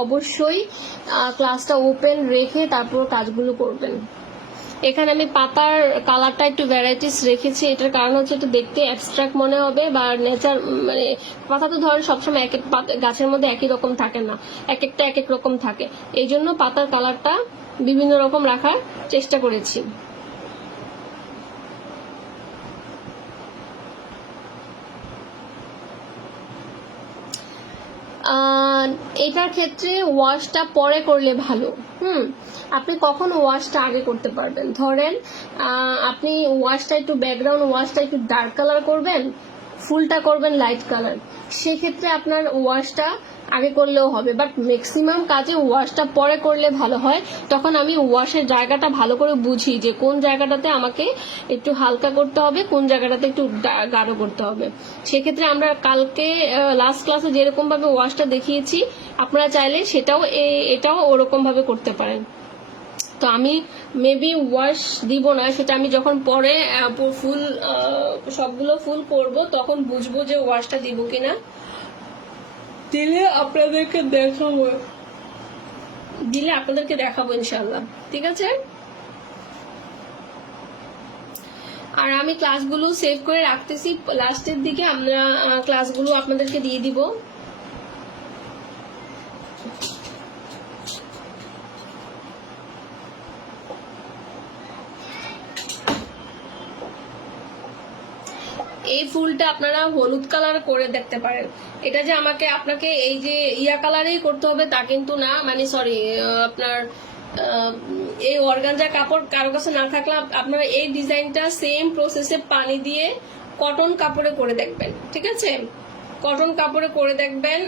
অবশ্যই ক্লাসটা ওপেন রেখে তারপর কাজগুলো করবেন। এখানে আমি পাতার কালারটা একটু ভ্যারাইটিস রেখেছি, এটার কারণ হচ্ছে একটু দেখতে অ্যাবস্ট্রাক্ট মনে হবে, বা নেচার মানে পাতা তো ধরেন সবসময় এক এক গাছের মধ্যে একই রকম থাকে না, এক একটা এক এক রকম থাকে, এই জন্য পাতার কালারটা বিভিন্ন রকম রাখার চেষ্টা করেছি। এটার ক্ষেত্রে ওয়াশটা পরে করলে ভালো। আপনি কখন ওয়াশটা আগে করতে পারবেন? ধরেন আপনি ওয়াশটা একটু ব্যাকগ্রাউন্ড ওয়াশটা একটু ডার্ক কালার করবেন, ফুলটা করবেন লাইট কালার, সেক্ষেত্রে আপনার ওয়াশটা আগে করলেও হবে, বাট ম্যাক্সিমাম কাজে ওয়াশটা পরে করলে ভালো হয়। তখন আমি ওয়াশের জায়গাটা ভালো করে বুঝি যে কোন জায়গাটাতে আমাকে একটু হালকা করতে হবে, কোন জায়গাটাতে একটু গাঢ় করতে হবে। সেক্ষেত্রে আমরা কালকে লাস্ট ক্লাসে যেরকম ভাবে ওয়াশটা দেখিয়েছি, আপনারা চাইলে এটাও ওরকম ভাবে করতে পারেন। তো আমি মেবি ওয়াশ দিব না, সেটা আমি যখন পরে ফুল সবগুলো ফুল করব তখন বুঝবো যে ওয়াশটা দিব কিনা, দিলে আপনাদেরকে দেখাবো ইনশাল্লাহ। ঠিক আছে? আর আমি ক্লাসগুলো সেভ করে রাখতেছি, লাস্টের দিকে আমরা ক্লাসগুলো আপনাদেরকে দিয়ে দিব। এই ফুলটা আপনারা হলুদ কালার করে দেখতে পারেন। এটা যে আপনাকে এই যে ইয়া কালারেই করতে হবে তা কিন্তু না, মানে সরি, আপনার এই অর্গানজা কাপড় কারো কাছে না থাকলে আপনারা এই ডিজাইনটা সেম প্রসেসে পানি দিয়ে কটন কাপড়ে করে দেখবেন। ঠিক আছে? কটন কাপড়ে করে দেখবেন।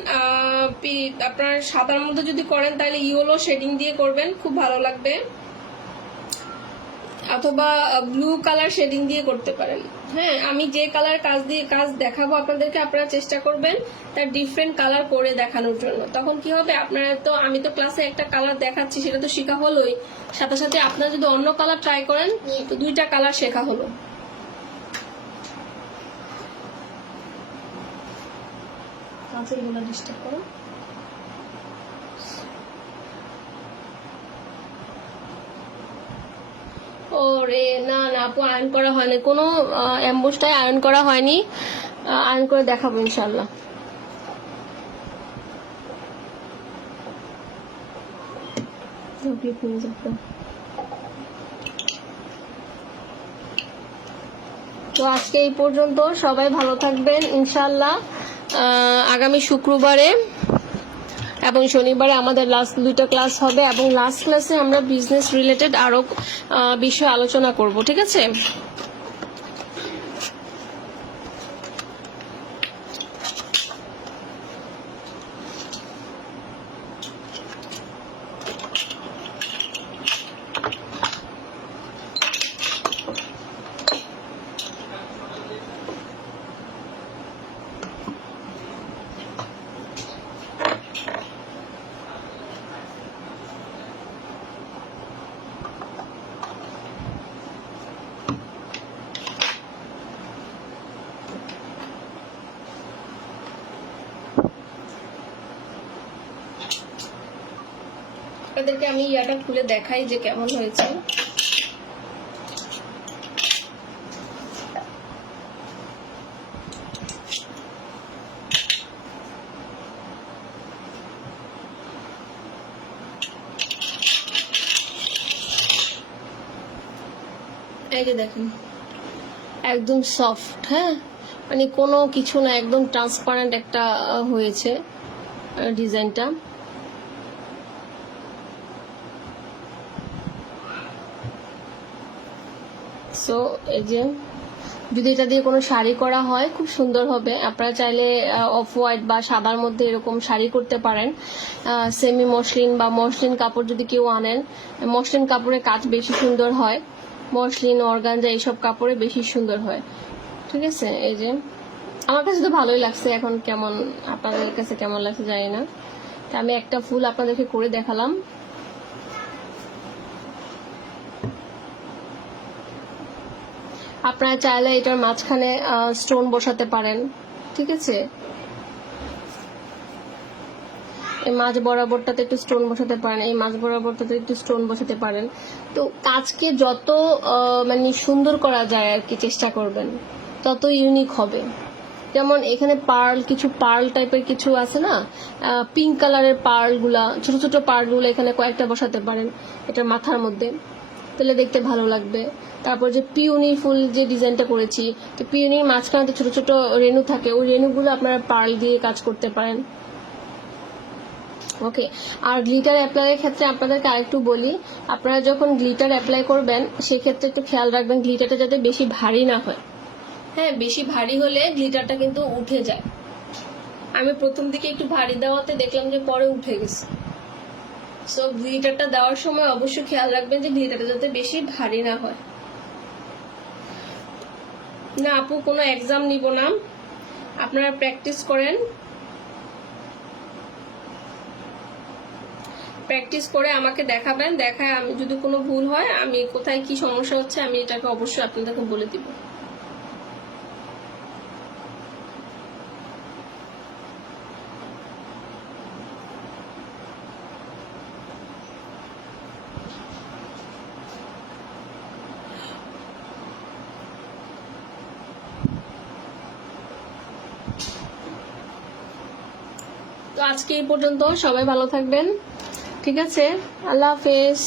আপনার সাদার মধ্যে যদি করেন তাহলে ইয়েলো শেডিং দিয়ে করবেন, খুব ভালো লাগবে, অথবা ব্লু কালার শেডিং দিয়ে করতে পারেন। হ্যাঁ, আমি যে কালার কাজ দেখাবো আপনাদেরকে, আপনারা চেষ্টা করবেন তার ডিফারেন্ট কালার করে দেখানোর জন্য। তখন কি হবে, আপনারা তো আমি তো ক্লাসে একটা কালার দেখাচ্ছি, সেটা তো শেখা হলোই, সাথে সাথে আপনারা যদি অন্য কালার ট্রাই করেন তো দুইটা কালার শেখা হলো। ডিস্টার্ব করো। ওরে না না আপু, আয়রন করা হয়নি, কোনো অ্যাম্বুসটাই আয়রন করা হয়নি, আয়রন করে দেখাবো ইনশাল্লাহ। তো আজকে এই পর্যন্ত, সবাই ভালো থাকবেন ইনশাল্লাহ। আগামী শুক্রবারে এবং শনিবারে আমাদের লাস্ট 2টা ক্লাস হবে, এবং লাস্ট ক্লাসে আমরা বিজনেস রিলেটেড আরো বিষয় আলোচনা করব। ঠিক আছে? আপনাদেরকে আমি ইয়াটা খুলে দেখাই যে কেমন হয়েছে। এই যে দেখেন, একদম সফট, হ্যাঁ, মানে কোনো কিছু না, একদম ট্রান্সপারেন্ট একটা হয়েছে। ডিজাইনটা। সো এই যে যদি এটা দিয়ে কোনো শাড়ি করা হয় খুব সুন্দর হবে। আপনারা চাইলে অফ হোয়াইট বা সাদার মধ্যে এরকম শাড়ি করতে পারেন। সেমি মসলিন বা মসলিন কাপড় যদি কেউ আনেন, মসলিন কাপড়ের কাজ বেশি সুন্দর হয়, মসলিন অর্গানজা এইসব কাপড়ে বেশি সুন্দর হয়। ঠিক আছে, এই যে আমার কাছে তো ভালোই লাগছে, এখন কেমন আপনাদের কাছে কেমন লাগছে জানি না। তা আমি একটা ফুল আপনাদেরকে করে দেখালাম। আপনারা চাইলে এটার মাঝখানে স্টোন বসাতে পারেন। ঠিক আছে, এই মাঝ বরাবরটাতে একটু স্টোন বসাতে পারেন, এই মাঝ বরাবরটাতে একটু স্টোন বসাতে পারেন। তো কাজকে যত মানে সুন্দর করা যায় আর কি চেষ্টা করবেন, তত ইউনিক হবে। যেমন এখানে কিছু পার্ল টাইপের কিছু আছে না, পিঙ্ক কালারের পার্লগুলা, ছোট ছোট পার্লগুলো এখানে কয়েকটা বসাতে পারেন এটার মাথার মধ্যে, তাহলে দেখতে ভালো লাগবে। তারপর যে পিওনি ফুল যে ডিজাইনটা করেছি, তো পিওনির মাঝখানে ছোট ছোট রেণু থাকে, ওই রেণুগুলো আপনারা পার্ল দিয়ে কাজ করতে পারেন। ওকে, আর গ্লিটার অ্যাপ্লাইয়ের ক্ষেত্রে আপনাদেরকে আরেকটু বলি, আপনারা যখন গ্লিটার অ্যাপ্লাই করবেন সেক্ষেত্রে একটু খেয়াল রাখবেন গ্লিটারটা যাতে বেশি ভারী না হয়। হ্যাঁ, বেশি ভারী হলে গ্লিটারটা কিন্তু উঠে যায়। আমি প্রথম দিকে একটু ভারী দেওয়াতে দেখলাম যে পরে উঠে গেছে। সো গ্লিটারটা দেওয়ার সময় অবশ্যই খেয়াল রাখবেন যে গ্লিটারটা যাতে বেশি ভারী না হয়। না আপু, কোনো এক্সাম নিব না, আপনারা প্র্যাকটিস করেন, প্র্যাকটিস করে আমাকে দেখাবেন। দেখায় আমি যদি কোনো ভুল হয়, আমি কোথায় কি সমস্যা হচ্ছে আমি এটাকে অবশ্যই আপনাদেরকে বলে দিব। তো আজকে এই পর্যন্ত, সবাই ভালো থাকবেন। ঠিক আছে, আল্লাহ হাফেজ।